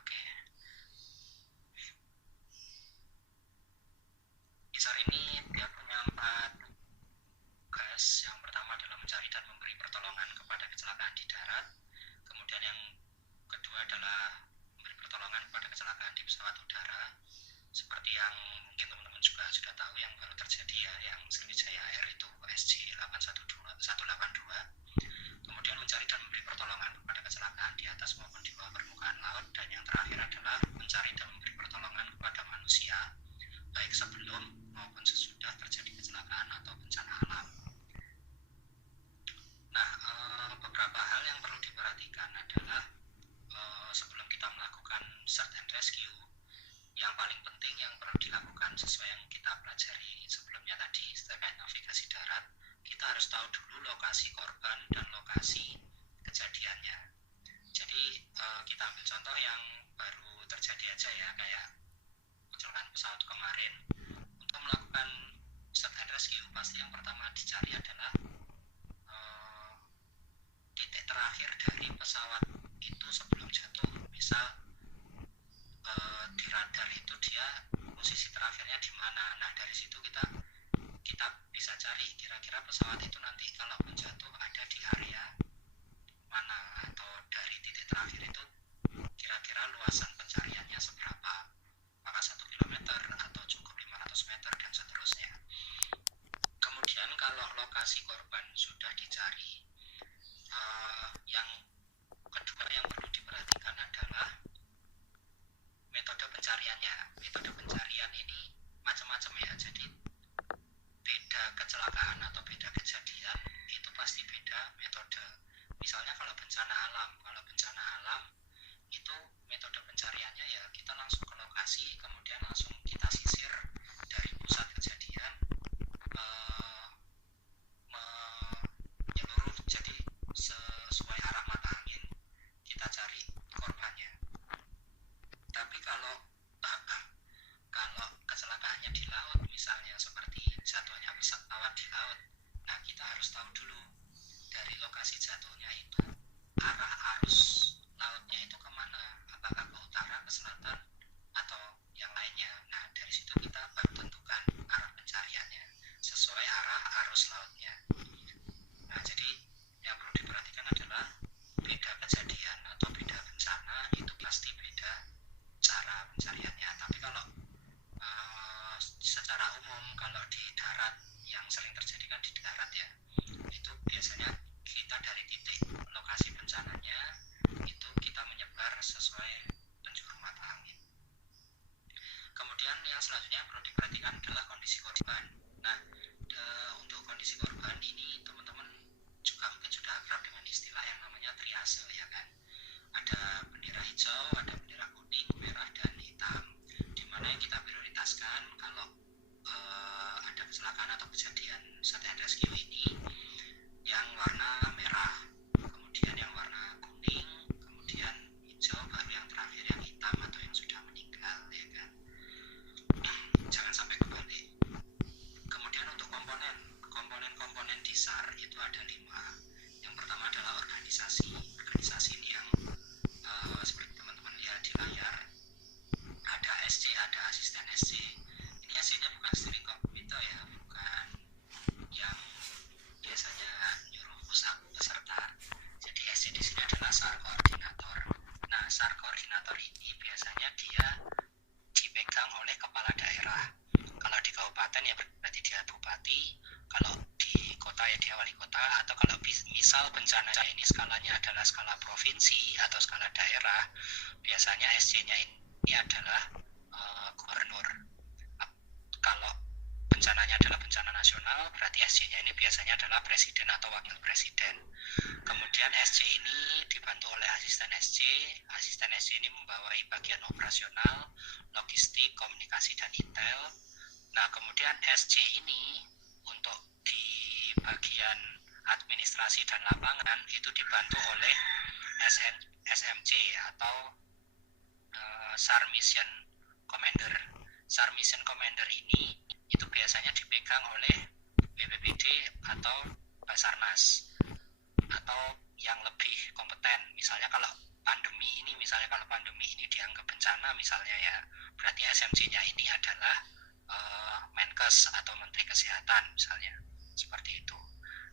Oke. SAR ini dia punya 4 tugas. Yang pertama adalah mencari dan memberi pertolongan kepada kecelakaan di darat. Kemudian yang kedua adalah memberi pertolongan kepada kecelakaan di pesawat udara, seperti yang mungkin teman-teman juga sudah tahu yang baru terjadi ya, yang Sriwijaya Air itu SJ 182. Kemudian mencari dan memberi pertolongan kepada kecelakaan di atas maupun di bawah permukaan laut. Dan yang terakhir adalah mencari dan memberi pertolongan kepada manusia, baik sebelum maupun sesudah terjadi kecelakaan atau bencana alam. Nah, beberapa hal yang perlu diperhatikan adalah sebelum kita melakukan search and rescue, yang paling penting yang perlu dilakukan sesuai yang kita pelajari sebelumnya tadi terkait navigasi darat, kita harus tahu dulu lokasi korban dan lokasi kejadiannya. Jadi kita ambil contoh yang baru terjadi aja ya, kayak kecelakaan pesawat kemarin. Untuk melakukan search and rescue, pasti yang pertama dicari adalah titik terakhir dari pesawat itu sebelum jatuh. Misal di radar itu dia posisi terakhirnya di mana. Nah, dari situ kita bisa cari kira-kira pesawat itu nanti kalau jatuh ada di area mana, atau dari titik terakhir itu kira-kira luasan pencariannya seberapa, apakah 1 km atau cukup 500 meter dan seterusnya. Kemudian kalau lokasi korban sudah dicari, yang kedua yang perlu diperhatikan adalah metode pencariannya. Metode pencarian ini macam-macam ya, jadi beda kecelakaan atau beda kejadian itu pasti beda metode. Misalnya kalau bencana alam itu metode pencariannya ya kita langsung ke lokasi, kemudian langsung kita sisir dari pusat kejadian menyeluruh, jadi sesuai arah mata angin kita cari korbannya. Tapi kalau kecelakaannya di laut, misalnya seperti jatuhnya pesawat di laut, nah kita harus tahu dulu dari lokasi jatuhnya itu arah arus lautnya itu kemana, apakah ke utara, ke selatan, atau yang lainnya. Nah, dari situ kita baru tentukan arah pencariannya sesuai arah arus lautnya. Nah, jadi yang perlu diperhatikan adalah beda kejadian atau beda bencana itu pasti beda cara pencariannya. Tapi kalau secara umum kalau di darat, yang sering terjadi kan di darat ya, itu biasanya kita dari titik lokasi bencananya itu kita menyebar sesuai penjuru mata angin. Kemudian yang selanjutnya perlu diperhatikan adalah kondisi korban. Nah, untuk kondisi korban ini teman-teman juga mungkin sudah akrab dengan istilah yang namanya triase ya kan. Ada bendera hijau, ada bendera kuning, merah, dan hitam, di mana yang kita prioritaskan kalau ada kecelakaan atau kejadian search and rescue ini yang warna merah, kemudian yang warna kuning, kemudian hijau, baru yang terakhir yang hitam atau yang sudah meninggal ya kan. Jangan sampai kebalik. Kemudian untuk komponen di SAR itu ada 5. Yang pertama adalah organisasi ini yang seperti teman-teman lihat di layar, ada SC, ada asisten SC. Ini SC-nya bukan steering committee ya, bukan yang biasanya nyuruh push up peserta. Jadi SC di sini adalah SAR koordinator. Nah, SAR koordinator ini biasanya dia dipegang oleh kepala daerah. Kalau di kabupaten ya berarti dia bupati, kalau di kota ya dia wali kota, atau kalau misal bencana ini skalanya adalah skala provinsi atau skala daerah, biasanya SC-nya ini adalah gubernur. Kalau bencananya adalah bencana nasional, berarti SC-nya ini biasanya adalah presiden atau wakil presiden. Kemudian SC ini dibantu oleh asisten SC. Asisten SC ini membawai bagian operasional, logistik, komunikasi, dan intel. Nah, kemudian SC ini untuk di bagian administrasi dan lapangan itu dibantu oleh SMC atau SAR Mission Commander. SAR Mission Commander ini itu biasanya dipegang oleh BPBD atau Basarnas atau yang lebih kompeten. Misalnya kalau pandemi ini dianggap bencana misalnya ya, berarti SMC-nya ini adalah Menkes atau Menteri Kesehatan misalnya, seperti itu.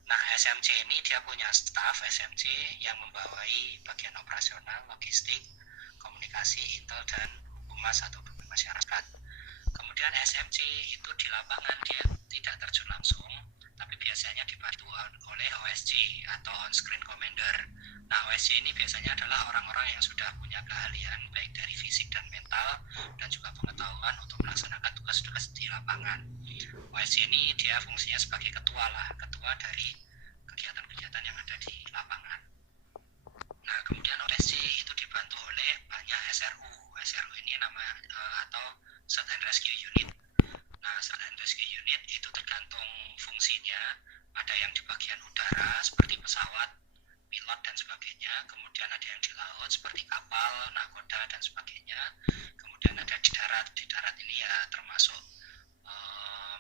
Nah, SMC ini dia punya staf SMC yang membawai bagian operasional, logistik, komunikasi, intel, dan humas atau hubungan masyarakat. Kemudian SMC itu di lapangan dia tidak terjun langsung, tapi biasanya dibantu oleh OSC atau on-screen commander. Nah, OSC ini biasanya adalah orang-orang yang sudah punya keahlian baik dari fisik dan mental dan juga pengetahuan untuk melaksanakan tugas-tugas di lapangan. OSC ini dia fungsinya sebagai ketua dari kegiatan-kegiatan yang ada di lapangan. Nah, kemudian OSC itu dibantu oleh banyak SRU. SRU ini nama atau Search and Rescue Unit. Nah, Search and Rescue Unit itu tergantung fungsinya. Ada yang di bagian udara seperti pesawat, pilot dan sebagainya. Kemudian ada yang di laut seperti kapal, nakoda dan sebagainya. Kemudian ada di darat. Di darat ini ya termasuk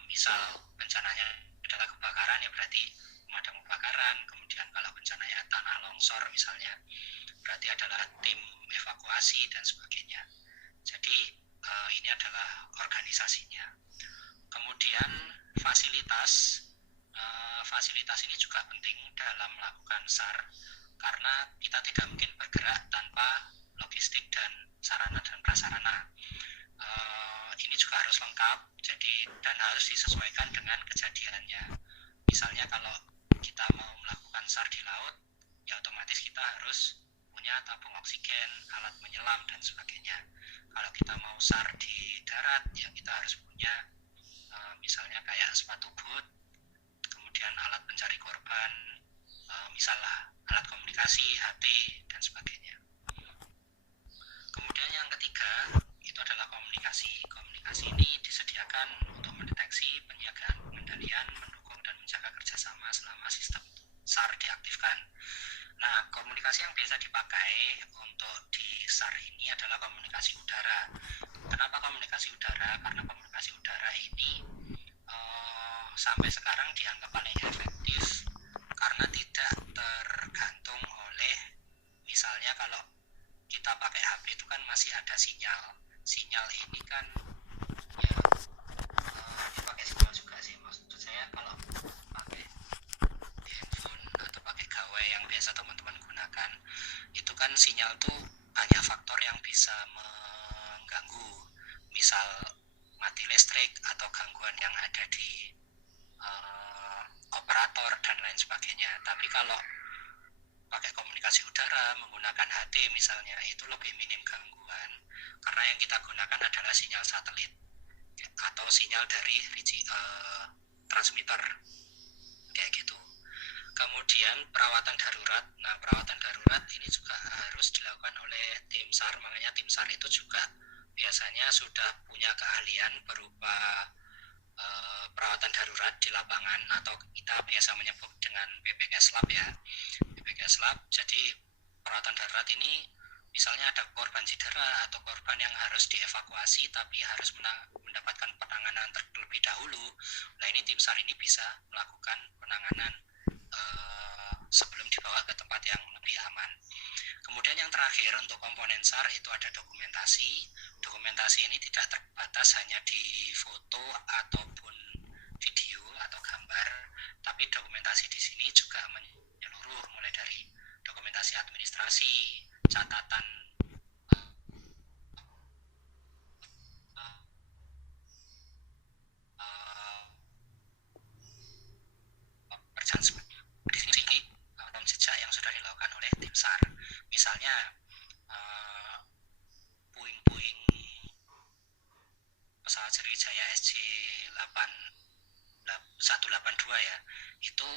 misal bencananya adalah kebakaran ya berarti pemadam kebakaran. Kemudian kalau bencananya tanah longsor misalnya berarti adalah tim evakuasi dan sebagainya. Jadi ini adalah organisasinya. Kemudian fasilitas ini juga penting dalam melakukan SAR karena kita tidak mungkin bergerak tanpa logistik dan sarana dan prasarana. Ini juga harus lengkap, jadi dan harus disesuaikan dengan kejadiannya. Misalnya kalau kita mau melakukan SAR di laut, ya otomatis kita harus punya tabung oksigen, alat menyelam dan sebagainya. Kalau kita mau SAR di darat, ya kita harus punya misalnya kayak sepatu boot, kemudian alat pencari korban, misalnya alat komunikasi, HT dan sebagainya. Kemudian yang ketiga itu adalah komunikasi. Komunikasi ini disediakan untuk mendeteksi, penjagaan, pengendalian, mendukung dan menjaga kerjasama selama sistem SAR diaktifkan. Nah, komunikasi yang biasa dipakai untuk di SAR ini adalah komunikasi udara. Kenapa komunikasi udara? Karena komunikasi udara ini sampai sekarang dianggap paling efektif karena tidak tergantung oleh misalnya kalau kita pakai HP itu kan masih ada sinyal. Sinyal ini kan ya dipakai sinyal juga sih. Maksud saya kalau pakai handphone atau pakai gawai yang biasa teman-teman gunakan itu kan sinyal tuh banyak faktor yang bisa mengganggu, misal mati listrik atau gangguan yang ada di operator dan lain sebagainya. Tapi kalau pakai komunikasi udara menggunakan HT misalnya itu lebih minim gangguan karena yang kita gunakan adalah sinyal satelit atau sinyal dari transmitter kayak gitu. Kemudian perawatan darurat. Nah, perawatan darurat ini juga harus dilakukan oleh tim SAR. Makanya tim SAR itu juga biasanya sudah punya keahlian berupa perawatan darurat di lapangan atau kita biasa menyebut dengan PPKS Lab ya. PPKS Lab. Jadi perawatan darurat ini misalnya ada korban cedera atau korban yang harus dievakuasi tapi harus mendapatkan penanganan terlebih dahulu. Nah, ini tim SAR ini bisa melakukan penanganan sebelum dibawa ke tempat yang lebih aman. Kemudian yang terakhir untuk komponen SAR itu ada dokumentasi. Dokumentasi ini tidak terbatas hanya di foto ataupun video atau gambar, tapi dokumentasi di sini juga menyeluruh mulai dari dokumentasi administrasi, catatan perjalanan di sini rekam jejak yang sudah dilakukan oleh tim SAR. Misalnya puing-puing pesawat Sriwijaya SJ-8 182 ya, itu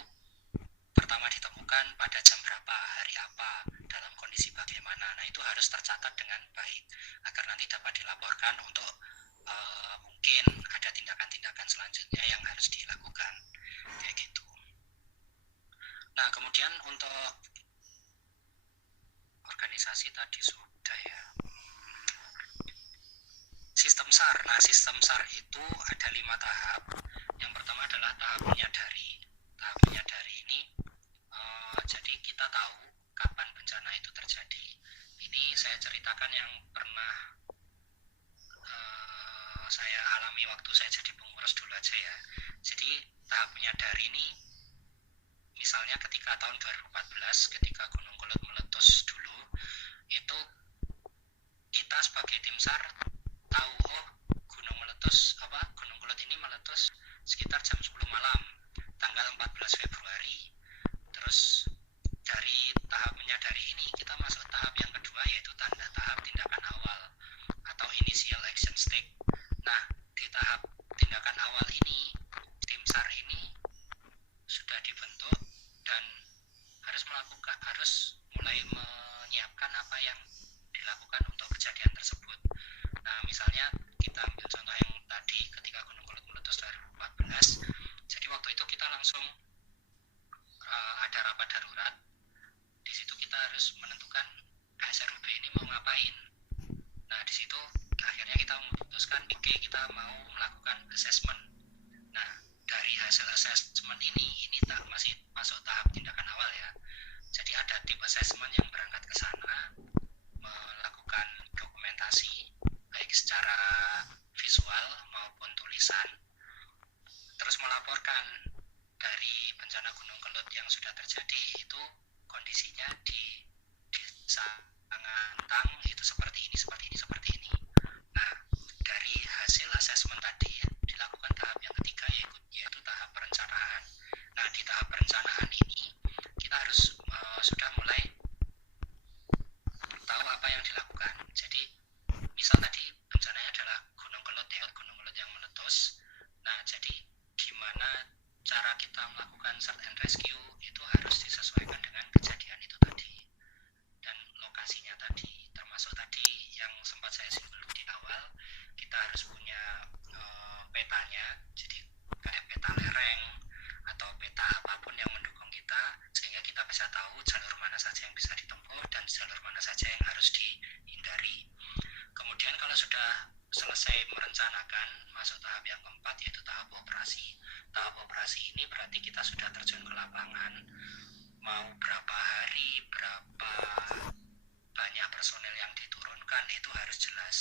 pertama ditemukan pada jam berapa, hari apa, dalam kondisi bagaimana. Nah itu harus tercatat dengan baik agar nanti dapat dilaporkan untuk mungkin ada tindakan-tindakan selanjutnya yang harus dilakukan kayak gitu. Nah kemudian untuk organisasi tadi sudah ya. Sistem SAR. Nah sistem SAR itu ada 5 tahap. Yang pertama adalah tahap menyadari. Tahap menyadari ini jadi kita tahu kapan bencana itu terjadi. Ini saya ceritakan yang pernah saya alami waktu saya jadi pengurus dulu aja ya. Jadi tahap menyadari ini misalnya ketika tahun 2014 ketika Gunung Kelut meletus dulu, itu kita sebagai tim SAR tahu Gunung Kelut ini meletus sekitar jam 10 malam tanggal 14 Februari. Terus dari tahap menyadari ini kita masuk tahap yang kedua, yaitu tahap tindakan awal atau initial action step. Nah di tahap tindakan awal ini tim SAR ini sudah dibentuk dan harus mulai menyiapkan apa yang dilakukan untuk kejadian tersebut. Nah misalnya kita ambil contoh yang tadi ketika Gunung Kelut meletus 2014. Jadi waktu itu kita langsung ada rapat darurat. Di situ kita harus menentukan HSRUB ini mau ngapain. Nah di situ akhirnya kita memutuskan kita mau melakukan assessment. Nah dari hasil assessment ini masih masuk tahap tindakan awal ya. Jadi ada tim assessment yang berangkat ke sana melakukan dokumentasi baik secara visual maupun tulisan, terus melaporkan dari bencana Gunung Kelut yang sudah terjadi itu kondisinya di desa Ngantang itu seperti ini. Nah dari hasil asesmen tadi dilakukan tahap yang ketiga, yaitu tahap perencanaan. Nah di tahap perencanaan ini kita harus sudah mulai tahu apa yang dilakukan. Jadi misal tadi bencananya adalah Gunung Kelut yang meletus. Nah jadi gimana cara kita melakukan search and rescue itu harus disesuaikan dengan kejadian itu tadi dan lokasinya tadi, termasuk tadi yang sempat saya singgung di awal, kita harus punya petanya, jadi kayak peta lereng atau peta apapun yang mendukung kita sehingga kita bisa tahu jalur mana saja yang bisa ditempuh dan jalur mana saja yang harus dihindari. Kemudian kalau sudah selesai merencanakan, masuk tahap yang keempat, yaitu tahap operasi. Tahap operasi ini berarti kita sudah terjun ke lapangan, mau berapa hari, berapa banyak personel yang diturunkan, itu harus jelas.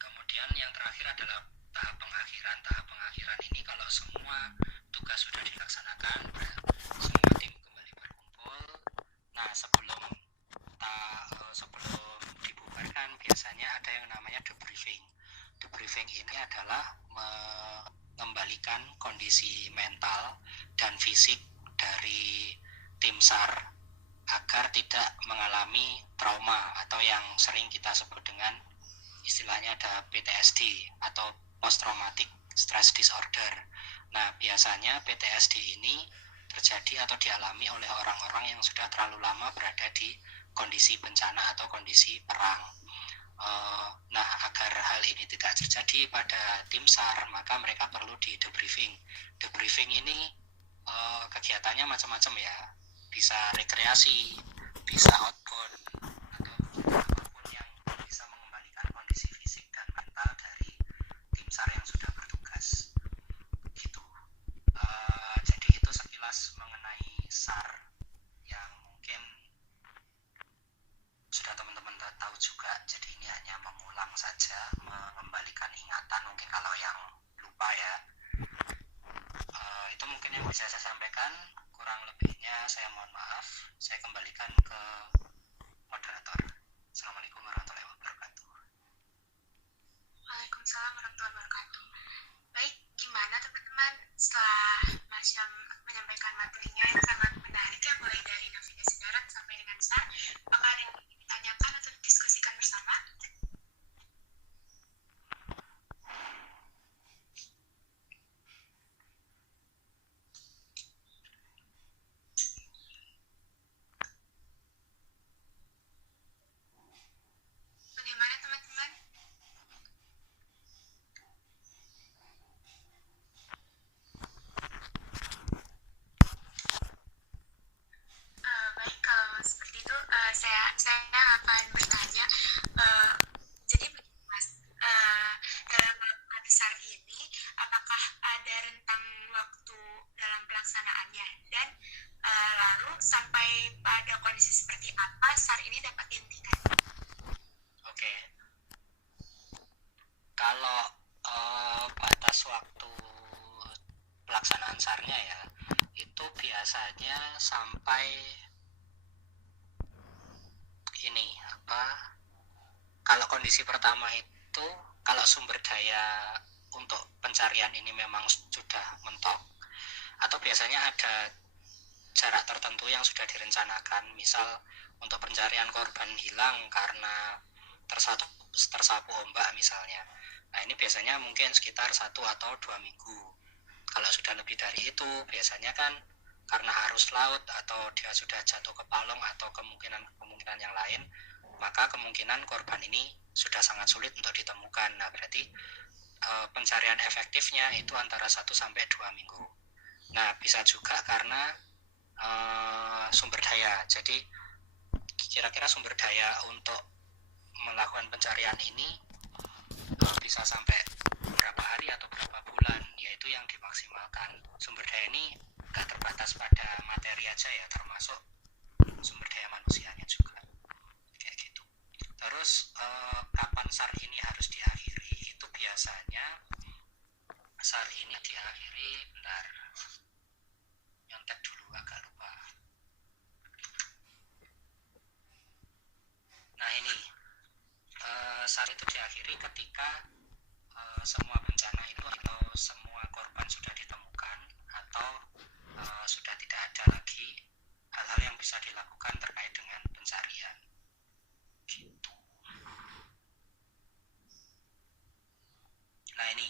Kemudian yang terakhir adalah tahap pengakhiran. Tahap pengakhiran ini kalau semua tugas sudah dilaksanakan, semua tim kembali berkumpul. Nah sebelum dibubarkan biasanya ada yang namanya debriefing. Debriefing ini adalah mengembalikan kondisi mental dan fisik dari tim SAR agar tidak mengalami trauma atau yang sering kita sebut dengan istilahnya ada PTSD atau Post Traumatic Stress Disorder. Nah biasanya PTSD ini terjadi atau dialami oleh orang-orang yang sudah terlalu lama berada di kondisi bencana atau kondisi perang. Nah agar hal ini tidak terjadi pada tim SAR, maka mereka perlu di debriefing. Debriefing ini kegiatannya macam-macam ya, bisa rekreasi, bisa outbound, atau apapun yang bisa mengembalikan kondisi fisik dan mental dari tim SAR yang sudah bertugas gitu. Jadi itu sekilas mengenai SAR yang mungkin sudah teman-teman tahu juga. Jadi ini hanya mengulang saja, mengembalikan ingatan mungkin kalau yang lupa ya. Itu mungkin yang bisa saya sampaikan, kurang lebihnya saya mohon maaf. Saya kembalikan ke saya akan bertanya, jadi begini Mas, dalam melakukan SAR ini, apakah ada rentang waktu dalam pelaksanaannya, dan lalu sampai pada kondisi seperti apa SAR ini dapat dihentikan? Oke, kalau batas waktu pelaksanaan SAR-nya ya, itu biasanya sampai ini kalau kondisi pertama itu, kalau sumber daya untuk pencarian ini memang sudah mentok, atau biasanya ada jarak tertentu yang sudah direncanakan, misal untuk pencarian korban hilang karena tersapu ombak misalnya. Nah ini biasanya mungkin sekitar 1 atau 2 minggu. Kalau sudah lebih dari itu, biasanya kan karena arus laut atau dia sudah jatuh ke palung atau kemungkinan yang lain, maka kemungkinan korban ini sudah sangat sulit untuk ditemukan. Nah berarti pencarian efektifnya itu antara 1 sampai 2 minggu. Nah bisa juga karena sumber daya. Jadi kira-kira sumber daya untuk melakukan pencarian ini bisa sampai berapa hari atau berapa bulan, yaitu yang dimaksimalkan. Sumber daya ini gak terbatas pada materi aja ya, termasuk sumber daya manusianya juga, kayak gitu. Terus kapan SAR ini harus diakhiri? Itu biasanya SAR ini diakhiri, bentar, nyontek dulu, agak lupa. Nah ini SAR itu diakhiri ketika semua bencana itu atau semua korban sudah ditemukan, atau sudah tidak ada lagi hal-hal yang bisa dilakukan terkait dengan pencarian gitu. Nah ini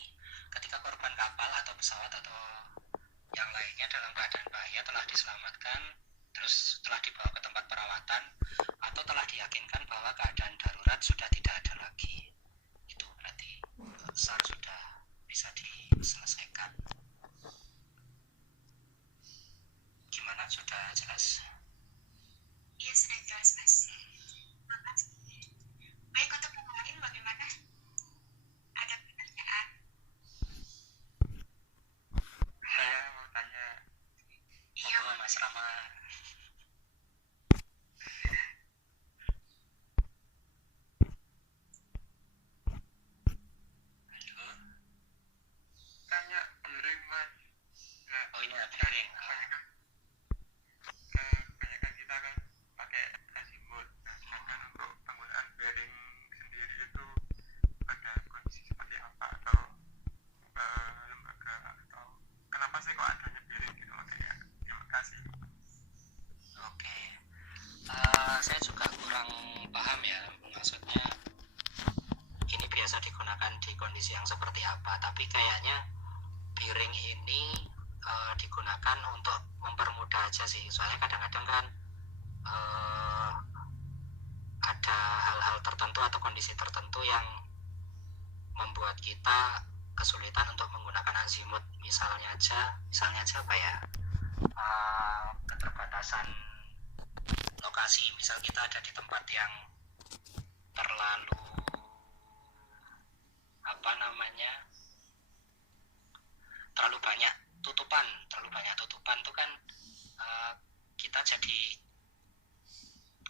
ketika korban kapal atau pesawat atau yang lainnya dalam keadaan bahaya telah diselamatkan, terus telah dibawa ke tempat perawatan, atau telah diyakinkan bahwa keadaan darurat sudah tidak ada lagi, itu berarti SAR sudah bisa diselesaikan. Gimana, sudah jelas? Iya, sudah jelas Mas. Makasih. Baik, untuk yang lain bagaimana? Ada pertanyaan? Saya mau tanya. Iya, Mas Rama. Tanya piring Mas. Nah, oh iya piring. Kebanyakan kita kan pakai azimut. Nah, sedangkan untuk penggunaan bearing sendiri itu pada kondisi seperti apa, atau lembaga, atau kenapa sih kok adanya bearing gitu? Makanya terima kasih. Oke, saya juga kurang paham ya, maksudnya ini biasa digunakan di kondisi yang seperti apa, tapi kayaknya bearing ini digunakan untuk mempermudah aja sih, soalnya kadang-kadang kan ada hal-hal tertentu atau kondisi tertentu yang membuat kita kesulitan untuk menggunakan azimut. Misalnya aja apa ya, keterbatasan lokasi, misal kita ada di tempat yang terlalu terlalu banyak tutupan tuh kan, kita jadi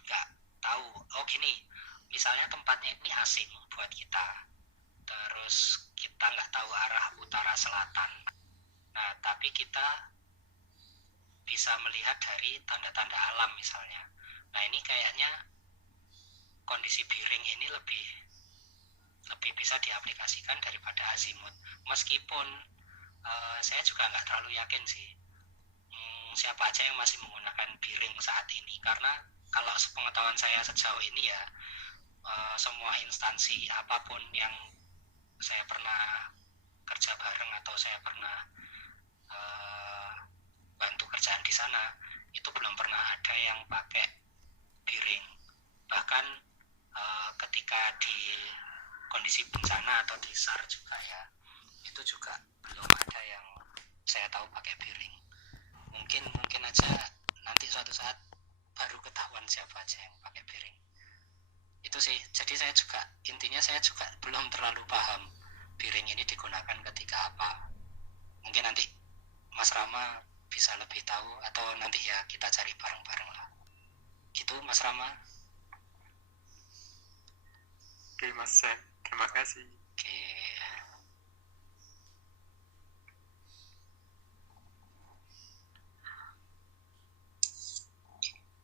nggak tahu. Oh gini, misalnya tempatnya ini asing buat kita, terus kita nggak tahu arah utara selatan. Nah tapi kita bisa melihat dari tanda-tanda alam misalnya. Nah ini kayaknya kondisi bearing ini lebih bisa diaplikasikan daripada azimut, meskipun saya juga nggak terlalu yakin sih siapa aja yang masih menggunakan bearing saat ini, karena kalau sepengetahuan saya sejauh ini ya, semua instansi apapun yang saya pernah kerja bareng atau saya pernah bantu kerjaan di sana, itu belum pernah ada yang pakai bearing. Bahkan ketika di kondisi bencana atau di SAR juga ya, itu juga belum ada yang saya tahu pakai bearing. Mungkin aja nanti suatu saat baru baru ketahuan siapa aja yang pakai piring. Itu sih, jadi saya juga belum terlalu paham piring ini digunakan ketika apa. Mungkin nanti Mas Rama bisa lebih tahu, atau nanti ya kita cari bareng-bareng lah gitu, Mas Rama. Oke Mas Sam, terima kasih. Oke.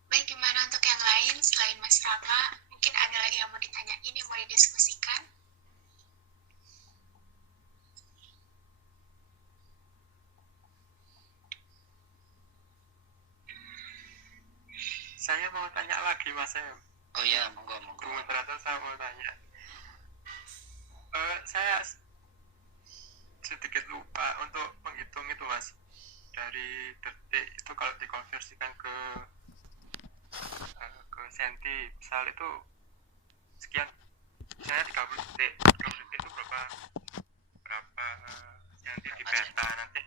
Baik, gimana untuk yang lain selain Mas Rama? Mungkin ada lagi yang mau ditanyain, yang mau didiskusikan? Saya mau tanya lagi Mas Sam. Oh iya, monggo. Bu moderator, saya mau tanya. Saya sedikit lupa untuk menghitung itu Mas. Dari detik itu kalau dikonversikan ke senti, misal itu sekian, saya 30 detik itu berapa senti di peta, nanti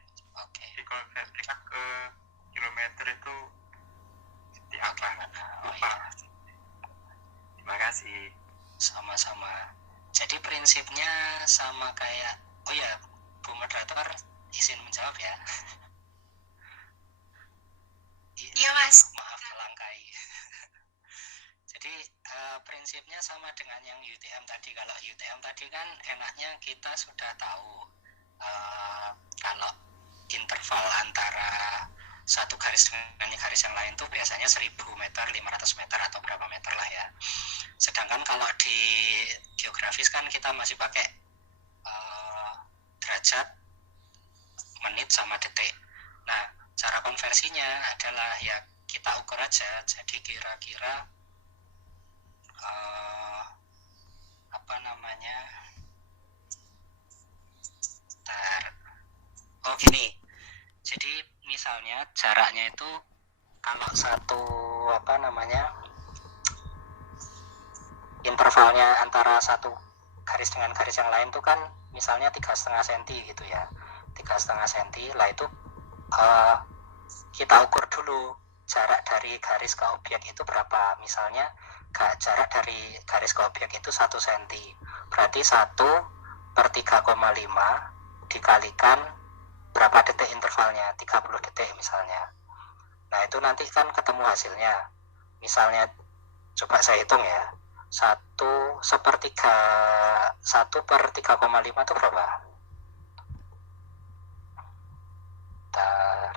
dikonversikan ke kilometer itu seperti apa? Lupa. Terima kasih. Sama-sama. Jadi prinsipnya sama kayak, oh ya, Bu moderator izin menjawab ya. Iya Mas. Maaf melangkai. Jadi prinsipnya sama dengan yang UTM tadi. Kalau UTM tadi kan enaknya kita sudah tahu kalau interval antara satu garis dengan garis yang lain tuh biasanya 1000 meter, 500 meter atau berapa meter lah ya. Sedangkan kalau di geografis kan kita masih pakai derajat, menit sama detik. Nah, cara konversinya adalah ya kita ukur aja. Jadi kira-kira apa namanya? Oh gini. Jadi misalnya jaraknya itu kalau satu intervalnya antara satu garis dengan garis yang lain tuh kan misalnya 3,5 cm gitu ya, 3,5 cm lah, itu kita ukur dulu jarak dari garis ke objek itu berapa. Misalnya jarak dari garis ke objek itu 1 cm, berarti 1/3,5 dikalikan berapa detik intervalnya, 30 detik misalnya. Nah itu nanti kan ketemu hasilnya. Misalnya coba saya hitung ya, 1/3,5 itu berapa? Bentar,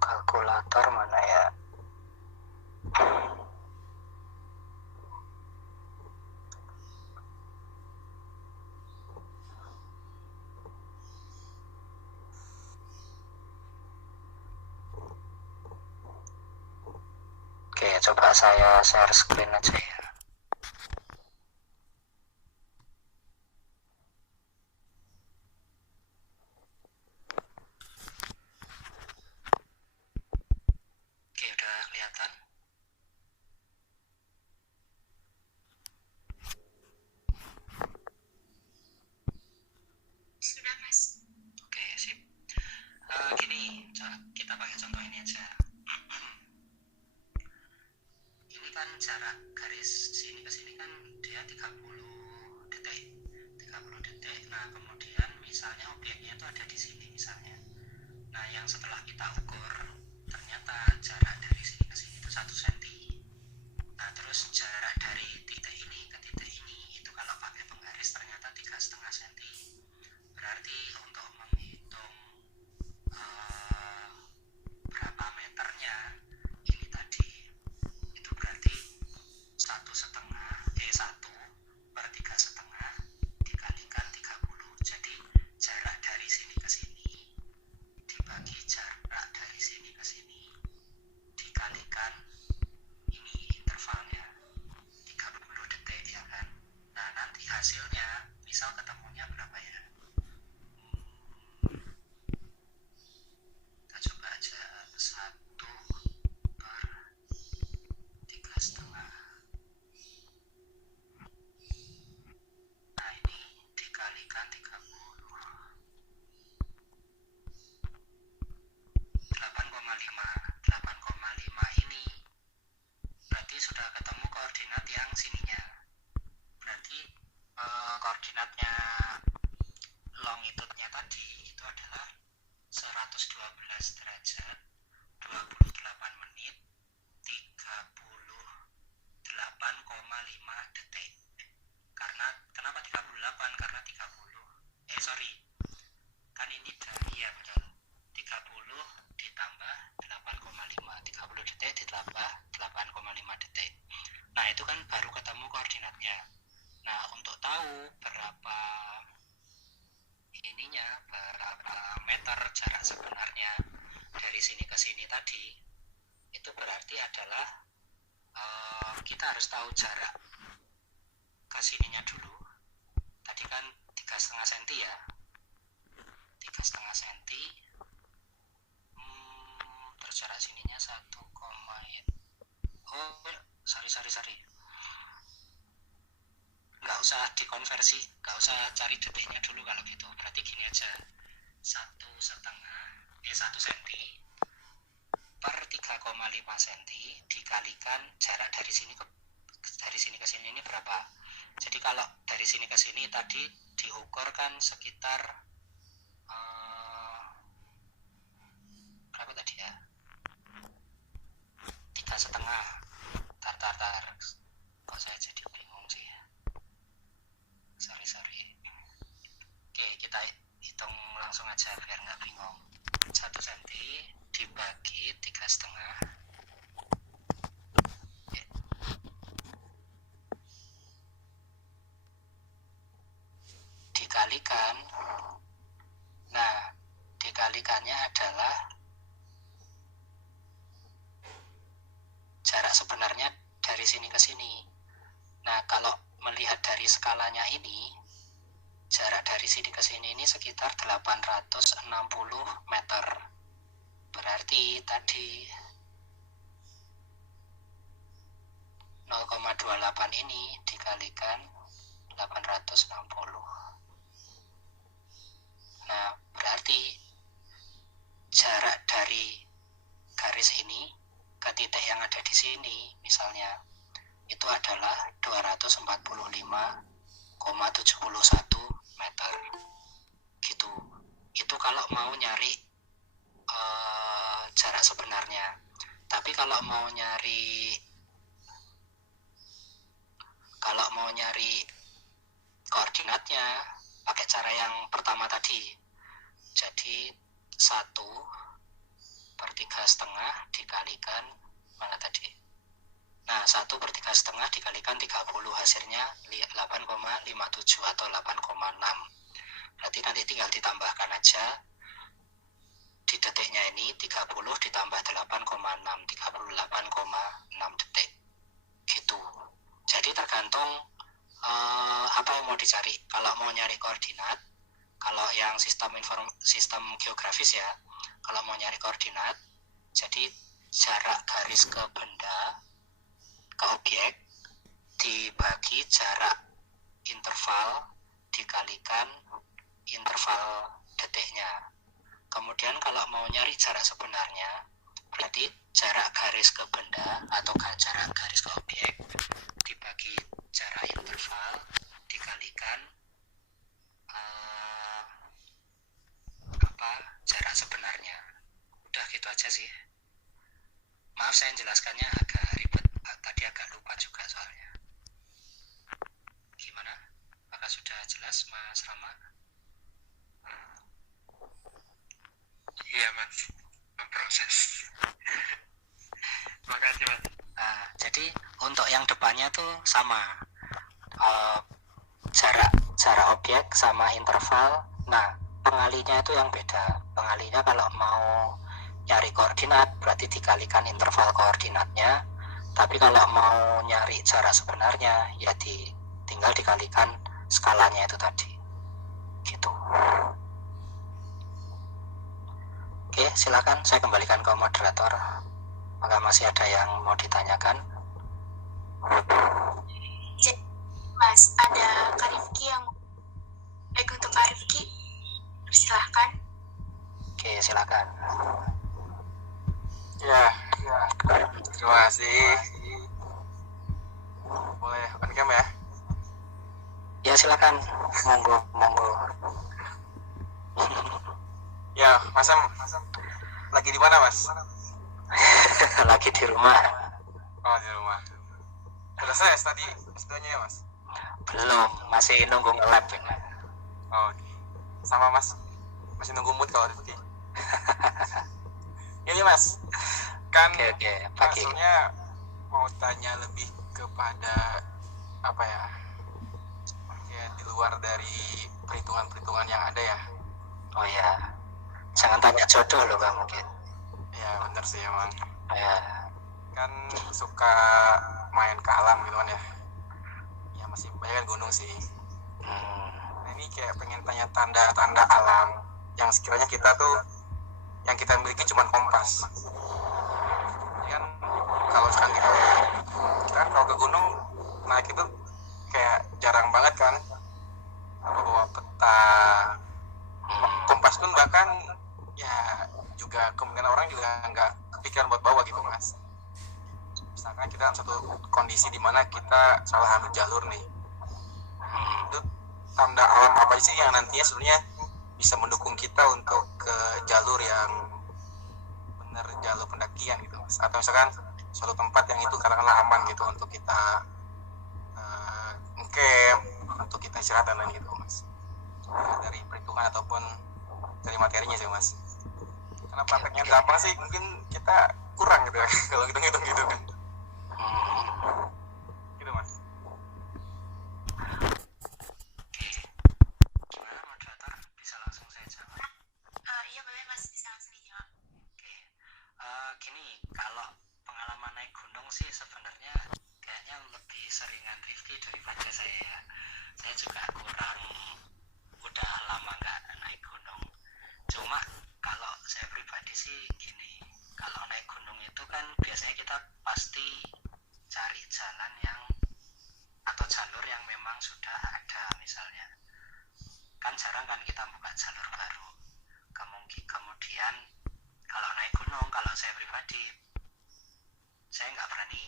kalkulator mana ya? Oke, coba saya share screen aja ya. Oke, udah kelihatan? Sudah Mas. Oke, sip. Gini, kita pakai contoh ini aja. Ini kan jarak garis sini ke sini kan dia 30 detik. Nah, kemudian misalnya objeknya itu ada di sini misalnya. Nah, yang setelah kita ukur ternyata jarak dari sini ke sini itu 1 cm. Nah, terus jarak dari titik ini ke titik ini itu kalau pakai penggaris ternyata 3,5 cm. Berarti untuk menghitung berapa meternya ini tadi, itu berarti 1/3,5 dikalikan 30. Jadi jarak dari sini ke sini dibagi jarak dari sini ke sini dikalikan koordinat yang sininya. Berarti koordinatnya longitude-nya tadi itu adalah 112 derajat 28 menit 38,5 detik. Kenapa 38? Karena 30. Kan ini dari ya betul. 30 ditambah 8,5. 30 detik ditambah 8,5 detik. Nah, itu kan baru ketemu koordinatnya. Nah, untuk tahu berapa meter jarak sebenarnya dari sini ke sini tadi, itu berarti adalah kita harus tahu jarak ke sininya dulu. Tadi kan 3,5 cm ya. 3,5 cm. Terus jarak sininya 1, sorry. Nggak usah dikonversi, nggak usah cari detiknya dulu kalau gitu. Berarti gini aja, 1 cm per 3,5 cm dikalikan jarak dari sini ke sini ini berapa. Jadi kalau dari sini ke sini tadi diukur kan sekitar berapa tadi ya, 3,5. Tar kok saya jadi bingung sih. Sorry. Oke, kita hitung langsung aja biar nggak bingung. 1 cm dibagi 3,5 dikalikan. Nah, dikalikannya adalah jarak sebenarnya dari sini ke sini. Nah, kalau melihat dari skalanya ini, jarak dari sini ke sini ini sekitar 860 meter. Berarti tadi 0,28 ini dikalikan 860. Nah, berarti jarak dari garis ini ke titik yang ada di sini misalnya itu adalah 245,71 meter gitu. Itu kalau mau nyari jarak sebenarnya. Tapi kalau mau nyari koordinatnya pakai cara yang pertama tadi. Jadi 1/3,5 dikalikan mana tadi? Nah, 1/3,5 dikalikan 30 hasilnya 8,57 atau 8,6. Berarti nanti tinggal ditambahkan aja di detiknya ini 30 ditambah 8,6, 38,6 detik gitu. Jadi tergantung apa yang mau dicari. Kalau mau nyari koordinat, kalau yang sistem geografis ya, kalau mau nyari koordinat, jadi jarak garis ke benda, ke objek, dibagi jarak interval dikalikan interval detiknya. Kemudian kalau mau nyari jarak sebenarnya, berarti jarak garis ke benda atau jarak garis ke objek dibagi jarak interval dikalikan jarak sebenarnya. Udah gitu aja sih. Maaf saya jelaskannya agak ribet, tadi agak lupa juga soalnya. Gimana? Apakah sudah jelas Mas Rama? Iya Mas, memproses. Makasih Mas. Nah, jadi untuk yang depannya tuh sama, jarak objek sama interval. Nah, pengalinya itu yang beda. Pengalinya kalau mau nyari koordinat berarti dikalikan interval koordinatnya. Tapi kalau mau nyari jarak sebenarnya ya tinggal dikalikan skalanya itu tadi. Gitu. Oke, silakan saya kembalikan ke moderator. Apakah masih ada yang mau ditanyakan? Mas, ada Kak Rifki yang baik untuk Kak Rifki. Silahkan. Oke, silakan. Ya, terima kasih. Ya silakan, monggo. Ya, Mas Sam, lagi di mana, Mas? Lagi di rumah. Oh, di rumah. Sudah selesai tadi S2-nya ya, Mas? Belum, masih nunggu nge-lab ini. Oh, oke. Sama, Mas. Masih nunggu mood kalau Rifki. Ini, Mas. Kan Oke, pagi. maksudnya mau tanya lebih kepada apa ya? Ya, di luar dari perhitungan-perhitungan yang ada ya. Oh ya, jangan tanya jodoh loh Bang mungkin. Ya, bener sih emang. Ya, Kan suka main ke alam gitu kan ya. Ya, masih banyak kan gunung sih. Nah, ini kayak pengen tanya tanda-tanda alam yang sekiranya kita tuh yang kita miliki cuma kompas. Ya kan kalau sekarang kita kan kalau ke gunung naik itu kayak jarang banget kan apa bawa peta kompas pun bahkan ya juga kemungkinan orang juga nggak kepikiran buat bawa gitu Mas. Misalkan kita dalam satu kondisi di mana kita salah ambil jalur nih, itu tanda alam apa sih yang nantinya sebenarnya bisa mendukung kita untuk ke jalur yang benar jalur pendakian gitu Mas, atau misalkan suatu tempat yang itu katakanlah aman gitu untuk kita camp, untuk kita istirahat dan lain gitu Mas. Dari perhitungan ataupun dari materinya sih Mas. Karena prakteknya gampang sih mungkin kita kurang gitu ya kalau hitung-hitung gitu kan. Gitu Mas. gimana moderator? Bisa langsung saya jawab? Iya boleh Mas, bisa langsung dijawab. Oke, gini, kalau pengalaman naik gunung sih sebenarnya kayaknya lebih seringan Rifki daripada saya ya. Saya juga udah lama nggak naik gunung. Cuma kalau saya pribadi sih gini, kalau naik gunung itu kan biasanya kita pasti cari jalan yang atau jalur yang memang sudah ada misalnya. Kan jarang kan kita buka jalur baru. Kemudian kalau naik gunung, kalau saya pribadi, saya nggak berani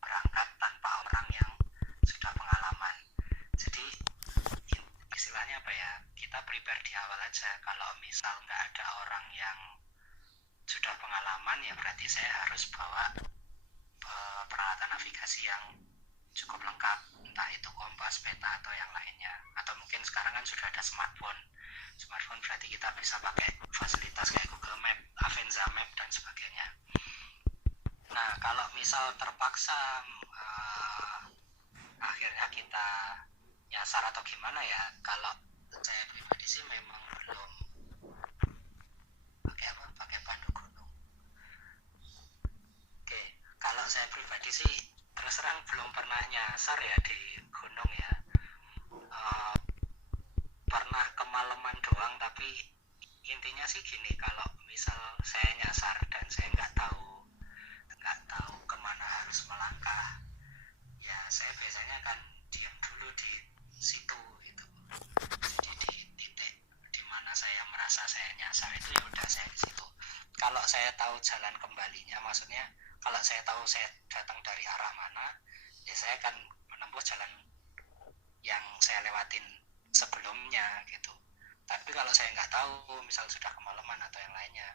berangkat tanpa orang yang sudah pengalaman. Jadi istilahnya apa ya, kita prepare di awal aja. Kalau misal nggak ada orang yang sudah pengalaman, ya berarti saya harus bawa peralatan navigasi yang cukup lengkap, entah itu kompas, peta, atau yang lainnya. Atau mungkin sekarang kan sudah ada smartphone berarti kita bisa pakai fasilitas kayak Google Map, Avenza Map, dan sebagainya. Nah, kalau misal terpaksa akhirnya kita nyasar atau gimana ya, kalau saya pribadi sih memang belum pakai pandu gunung. Oke, kalau saya pribadi sih terus terang belum pernah nyasar ya di gunung ya. Pernah kemalaman doang, tapi intinya sih gini, kalau misal saya nyasar dan saya nggak tahu kemana harus melangkah, ya saya biasanya kan diam dulu di situ gitu. Jadi di titik di mana saya merasa saya nyasar itu ya udah saya di situ. Kalau saya tahu jalan kembalinya, maksudnya kalau saya tahu saya datang dari arah mana, ya saya akan menempuh jalan yang saya lewatin sebelumnya gitu. Tapi kalau saya nggak tahu, misal sudah kemalaman atau yang lainnya,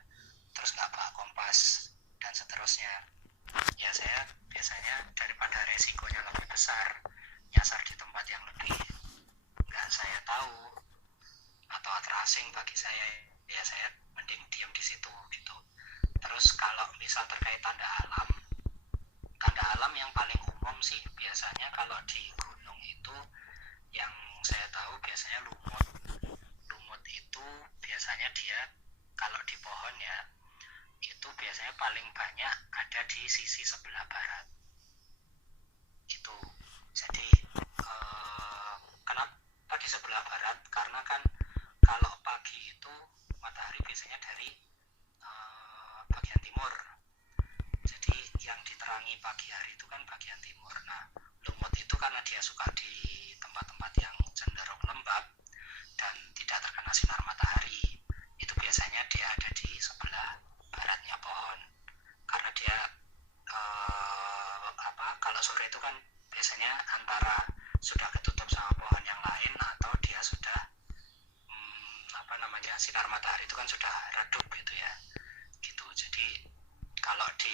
terus nggak bawa kompas dan seterusnya, ya saya biasanya daripada resikonya lebih besar nyasar di tempat yang lebih nggak saya tahu atau terasing bagi saya, ya saya mending diam di situ gitu. Terus kalau misal terkait tanda alam yang paling umum sih biasanya kalau di gunung itu yang saya tahu biasanya lumut itu biasanya dia kalau di pohon ya itu biasanya paling banyak ada di sisi sebelah barat gitu. Jadi kenapa di sebelah barat? Karena kan kalau pagi itu matahari biasanya dari bagian timur, jadi yang diterangi pagi hari itu kan bagian timur. Nah, lumut itu karena dia suka di tempat-tempat yang cenderung lembab dan tidak terkena sinar matahari, itu biasanya dia ada di sebelah baratnya pohon, karena dia kalau sore itu kan biasanya antara sudah ketutup sama pohon yang lain atau dia sudah sinar matahari itu kan sudah redup gitu ya gitu. Jadi kalau di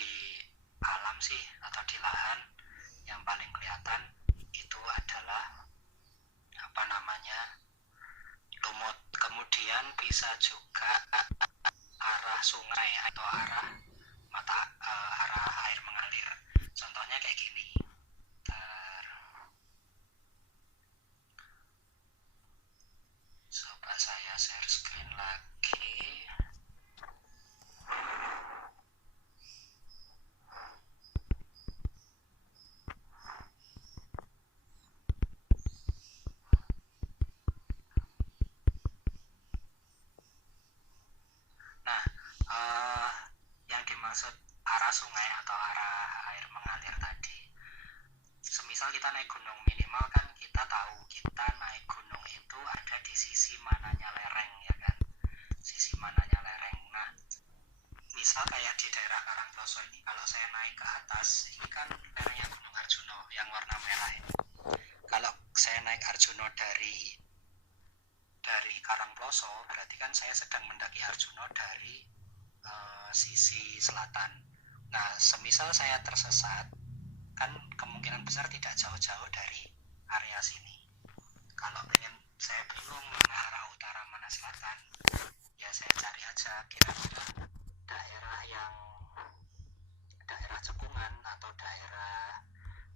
alam sih atau di lahan yang paling kelihatan itu adalah lumut. Kemudian bisa juga arah sungai atau arah air mengalir. Contohnya kayak gini. Coba saya share screen lagi. Nah, yang dimaksud arah sungai atau arah air mengalir tadi, semisal kita naik gunung, minimal kan kita tahu kita naik gunung itu ada di sisi mananya lereng, ya kan, sisi mananya lereng. Nah, misal kayak di daerah Karangploso ini, kalau saya naik ke atas, ini kan lerengnya Gunung Arjuno yang warna merah ini. Kalau saya naik Arjuno dari Karangploso, berarti kan saya sedang mendaki Arjuno dari sisi selatan. Nah, semisal saya tersesat, kan kemungkinan besar tidak jauh-jauh dari area sini. Kalau pengen saya bingung mana arah utara mana selatan, ya saya cari aja kira-kira daerah cekungan atau daerah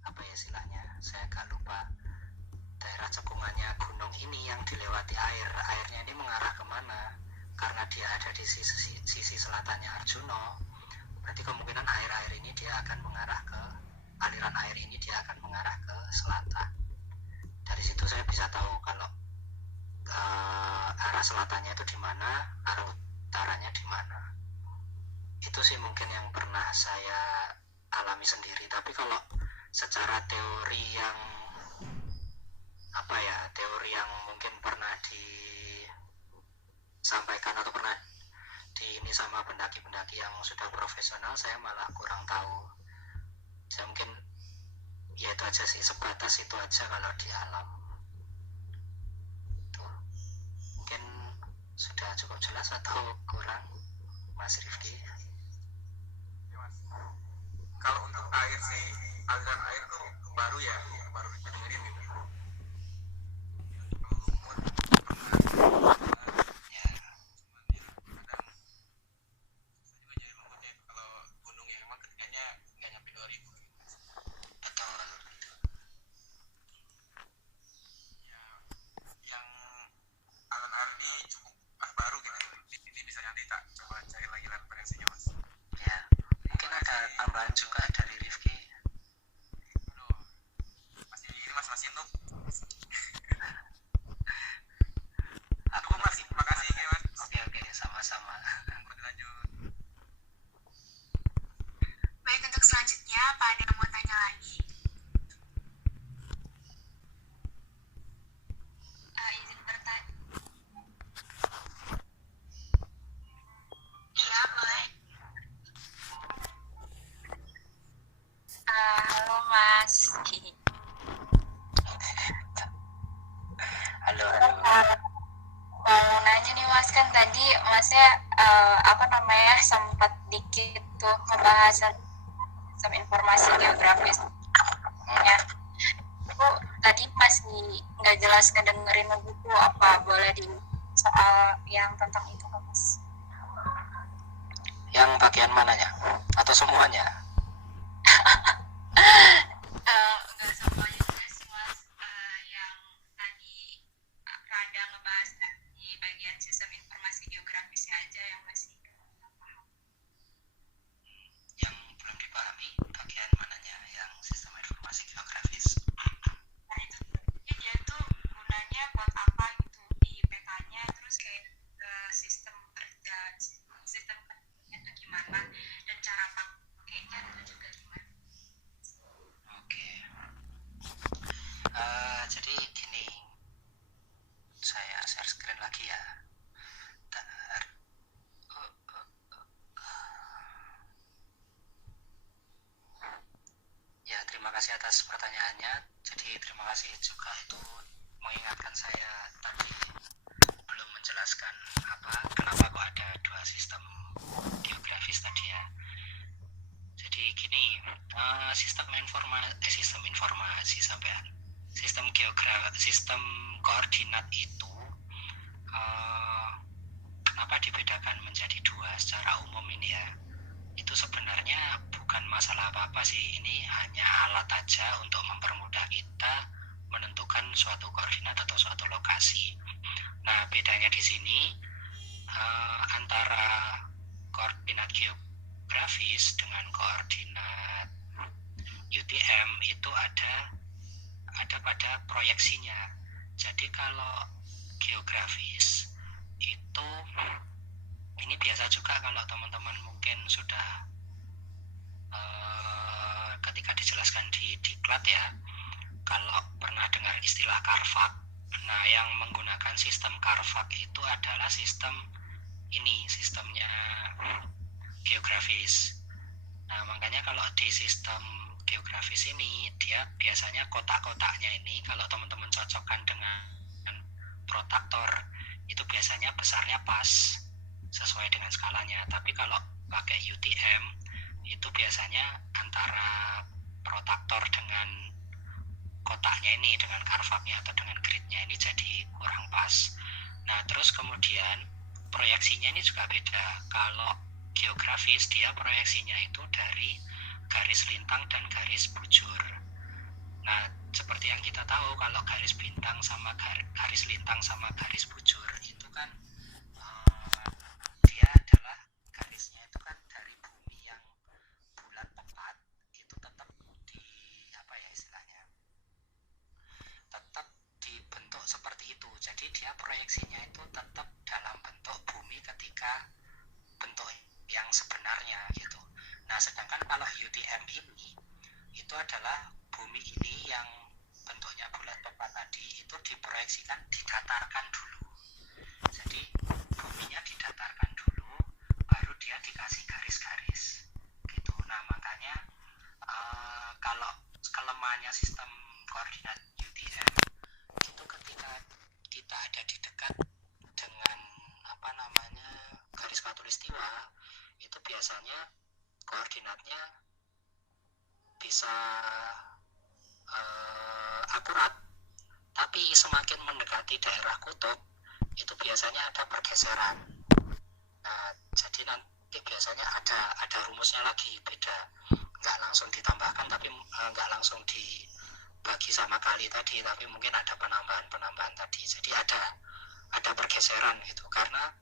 apa ya istilahnya, saya agak lupa. Daerah cekungannya gunung ini yang dilewati airnya ini mengarah kemana? Karena dia ada di sisi selatannya Arjuno, berarti kemungkinan air ini dia akan mengarah ke aliran air ini dia akan mengarah ke selatan. Dari situ saya bisa tahu kalau arah selatannya itu di mana, arah utaranya di mana. Itu sih mungkin yang pernah saya alami sendiri. Tapi kalau secara teori yang mungkin pernah disampaikan atau pernah ini sama pendaki-pendaki yang sudah profesional, saya malah kurang tahu. Saya mungkin ya itu aja sih, sebatas itu aja kalau di alam. Tuh. Mungkin sudah cukup jelas atau kurang, Mas Rifki? Ya, Mas. Kalau untuk air sih, aliran air tuh baru didengerin gitu. Tambahan juga dari Rifki. Masih untuk Aku makasih ya Mas. Oke, sama-sama. Lanjut. Baik, untuk selanjutnya apa ada yang mau tanya lagi? Izin bertanya. Iya, boleh. Halo Mas. Halo. Mau nanya nih Mas, kan tadi Masnya sempat dikit tuh ngebahas sama informasi geografis. Ya, itu tadi masih nggak jelas ngedengerin buku apa, boleh di soal yang tentang itu Mas? Yang bagian mananya? Atau semuanya? Enggak semuanya juga sih Mas, yang tadi rada ngebahas di bagian sistem informasi geografisnya aja yang masih paham. Yang belum dipahami bagian mananya yang sistem informasi geografis? Nah itu dia tuh gunanya buat apa gitu di PK-nya, terus kayak sistem kerjanya itu gimana dan cara pakainya kasih atas pertanyaannya. Jadi terima kasih juga itu mengingatkan saya tadi belum menjelaskan kenapa kok ada dua sistem geografis tadi ya. Jadi gini, sistem informasi sampean, sistem koordinat itu kenapa dibedakan menjadi dua secara umum ini ya, itu sebenarnya bukan masalah apa-apa sih, ini hanya alat aja untuk mempermudah kita menentukan suatu koordinat atau suatu lokasi. Nah, bedanya di sini antara koordinat geografis dengan koordinat UTM itu ada pada proyeksinya. Jadi kalau geografis itu ini biasa juga kalau teman-teman mungkin sudah ketika dijelaskan di diklat ya, kalau pernah dengar istilah Carfax. Nah, yang menggunakan sistem Carfax itu adalah sistemnya geografis. Nah, makanya kalau di sistem geografis ini dia biasanya kotak-kotaknya ini kalau teman-teman cocokkan dengan protaktor itu biasanya besarnya pas sesuai dengan skalanya. Tapi kalau pakai UTM itu biasanya antara protaktor dengan kotaknya ini, dengan Carfax-nya atau dengan gridnya ini jadi kurang pas. Nah, terus kemudian proyeksinya ini juga beda. Kalau geografis dia proyeksinya itu dari garis lintang dan garis bujur. Nah, seperti yang kita tahu kalau garis bintang sama garis lintang sama garis bujur itu kan dia adalah garisnya itu kan dari bumi yang bulat tepat itu tetap di istilahnya tetap dibentuk seperti itu. Jadi dia proyeksinya itu tetap dalam bentuk bumi ketika bentuk yang sebenarnya gitu. Nah, sedangkan kalau UTM ini itu adalah bumi ini yang bentuknya bulat tepat tadi itu diproyeksikan didatarkan dulu. Jadi buminya didatarkan dulu baru dia dikasih garis-garis gitu. Nah, makanya kalau kelemahannya sistem koordinat UTM itu ketika kita ada di dekat dengan garis khatulistiwa itu biasanya koordinatnya bisa akurat, tapi semakin mendekati daerah kutub itu biasanya ada pergeseran. Nah, jadi nanti biasanya ada rumusnya lagi beda, nggak langsung ditambahkan tapi nggak langsung dibagi sama kali tadi, tapi mungkin ada penambahan tadi. Jadi ada pergeseran gitu karena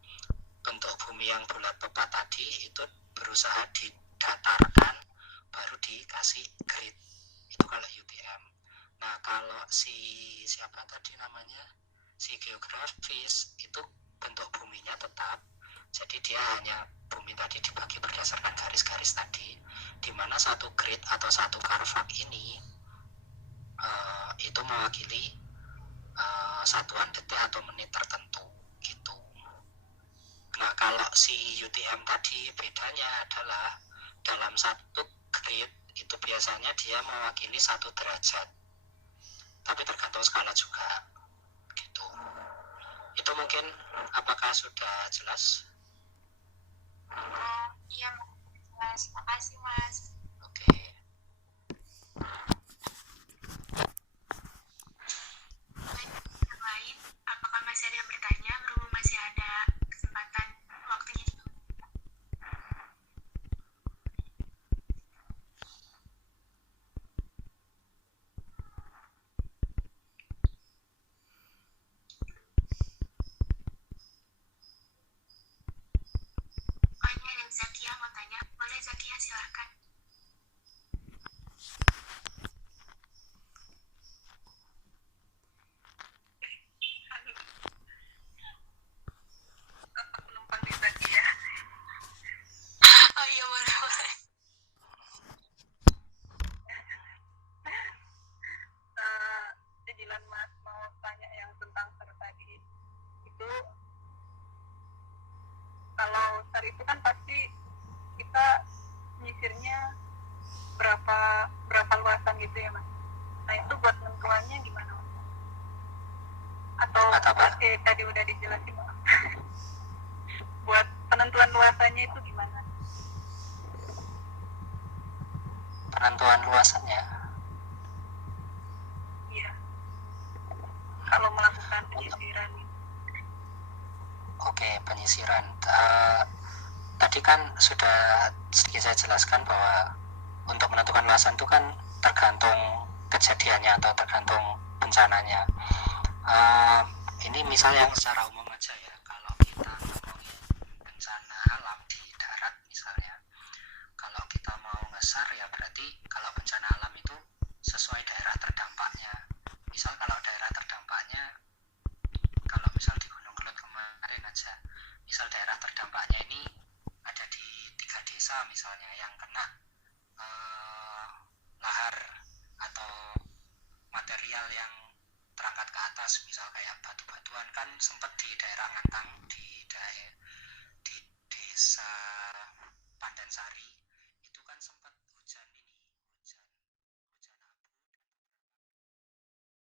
bentuk bumi yang bulat tepat tadi itu berusaha didatarkan baru dikasih grid. Itu kalau UTM. Nah, kalau si geografis itu bentuk buminya tetap. Jadi dia hanya bumi tadi dibagi berdasarkan garis-garis tadi, di mana satu grid atau satu Carfax ini itu mewakili satuan detik atau menit tertentu gitu. Nah, kalau si UTM tadi bedanya adalah dalam satu grid itu biasanya dia mewakili 1 derajat, tapi tergantung skala juga gitu. Itu mungkin apakah sudah jelas? Iya, Mas. Makasih, Mas. Oke. Yang lain, apakah masih ada yang bertanya? Berhubung masih ada kesempatan waktunya juga. Oh, ini ada Zakia mau tanya. Boleh Zakia, silahkan. Mas. Nah itu buat penentuannya gimana Mas? Atau apa? tadi udah dijelasin Mas. Buat penentuan luasannya itu gimana? Penentuan luasannya? Iya. Kalau melakukan penyisiran. Oke, penyisiran. Tadi kan sudah sedikit saya jelaskan bahwa untuk menentukan luasan itu kan tergantung kejadiannya atau tergantung bencananya. Ini misal yang secara umum aja ya, kalau kita ngomongin bencana alam di darat misalnya, kalau kita mau ngesar ya berarti kalau bencana alam itu sesuai daerah terdampaknya. Misal kalau daerah terdampaknya, kalau misal di Gunung Kelut kemarin aja, misal daerah terdampaknya ini ada di 3 desa misalnya yang kena lahar atau material yang terangkat ke atas, misal kayak batu-batuan kan sempat di daerah Ngantang di desa Pandansari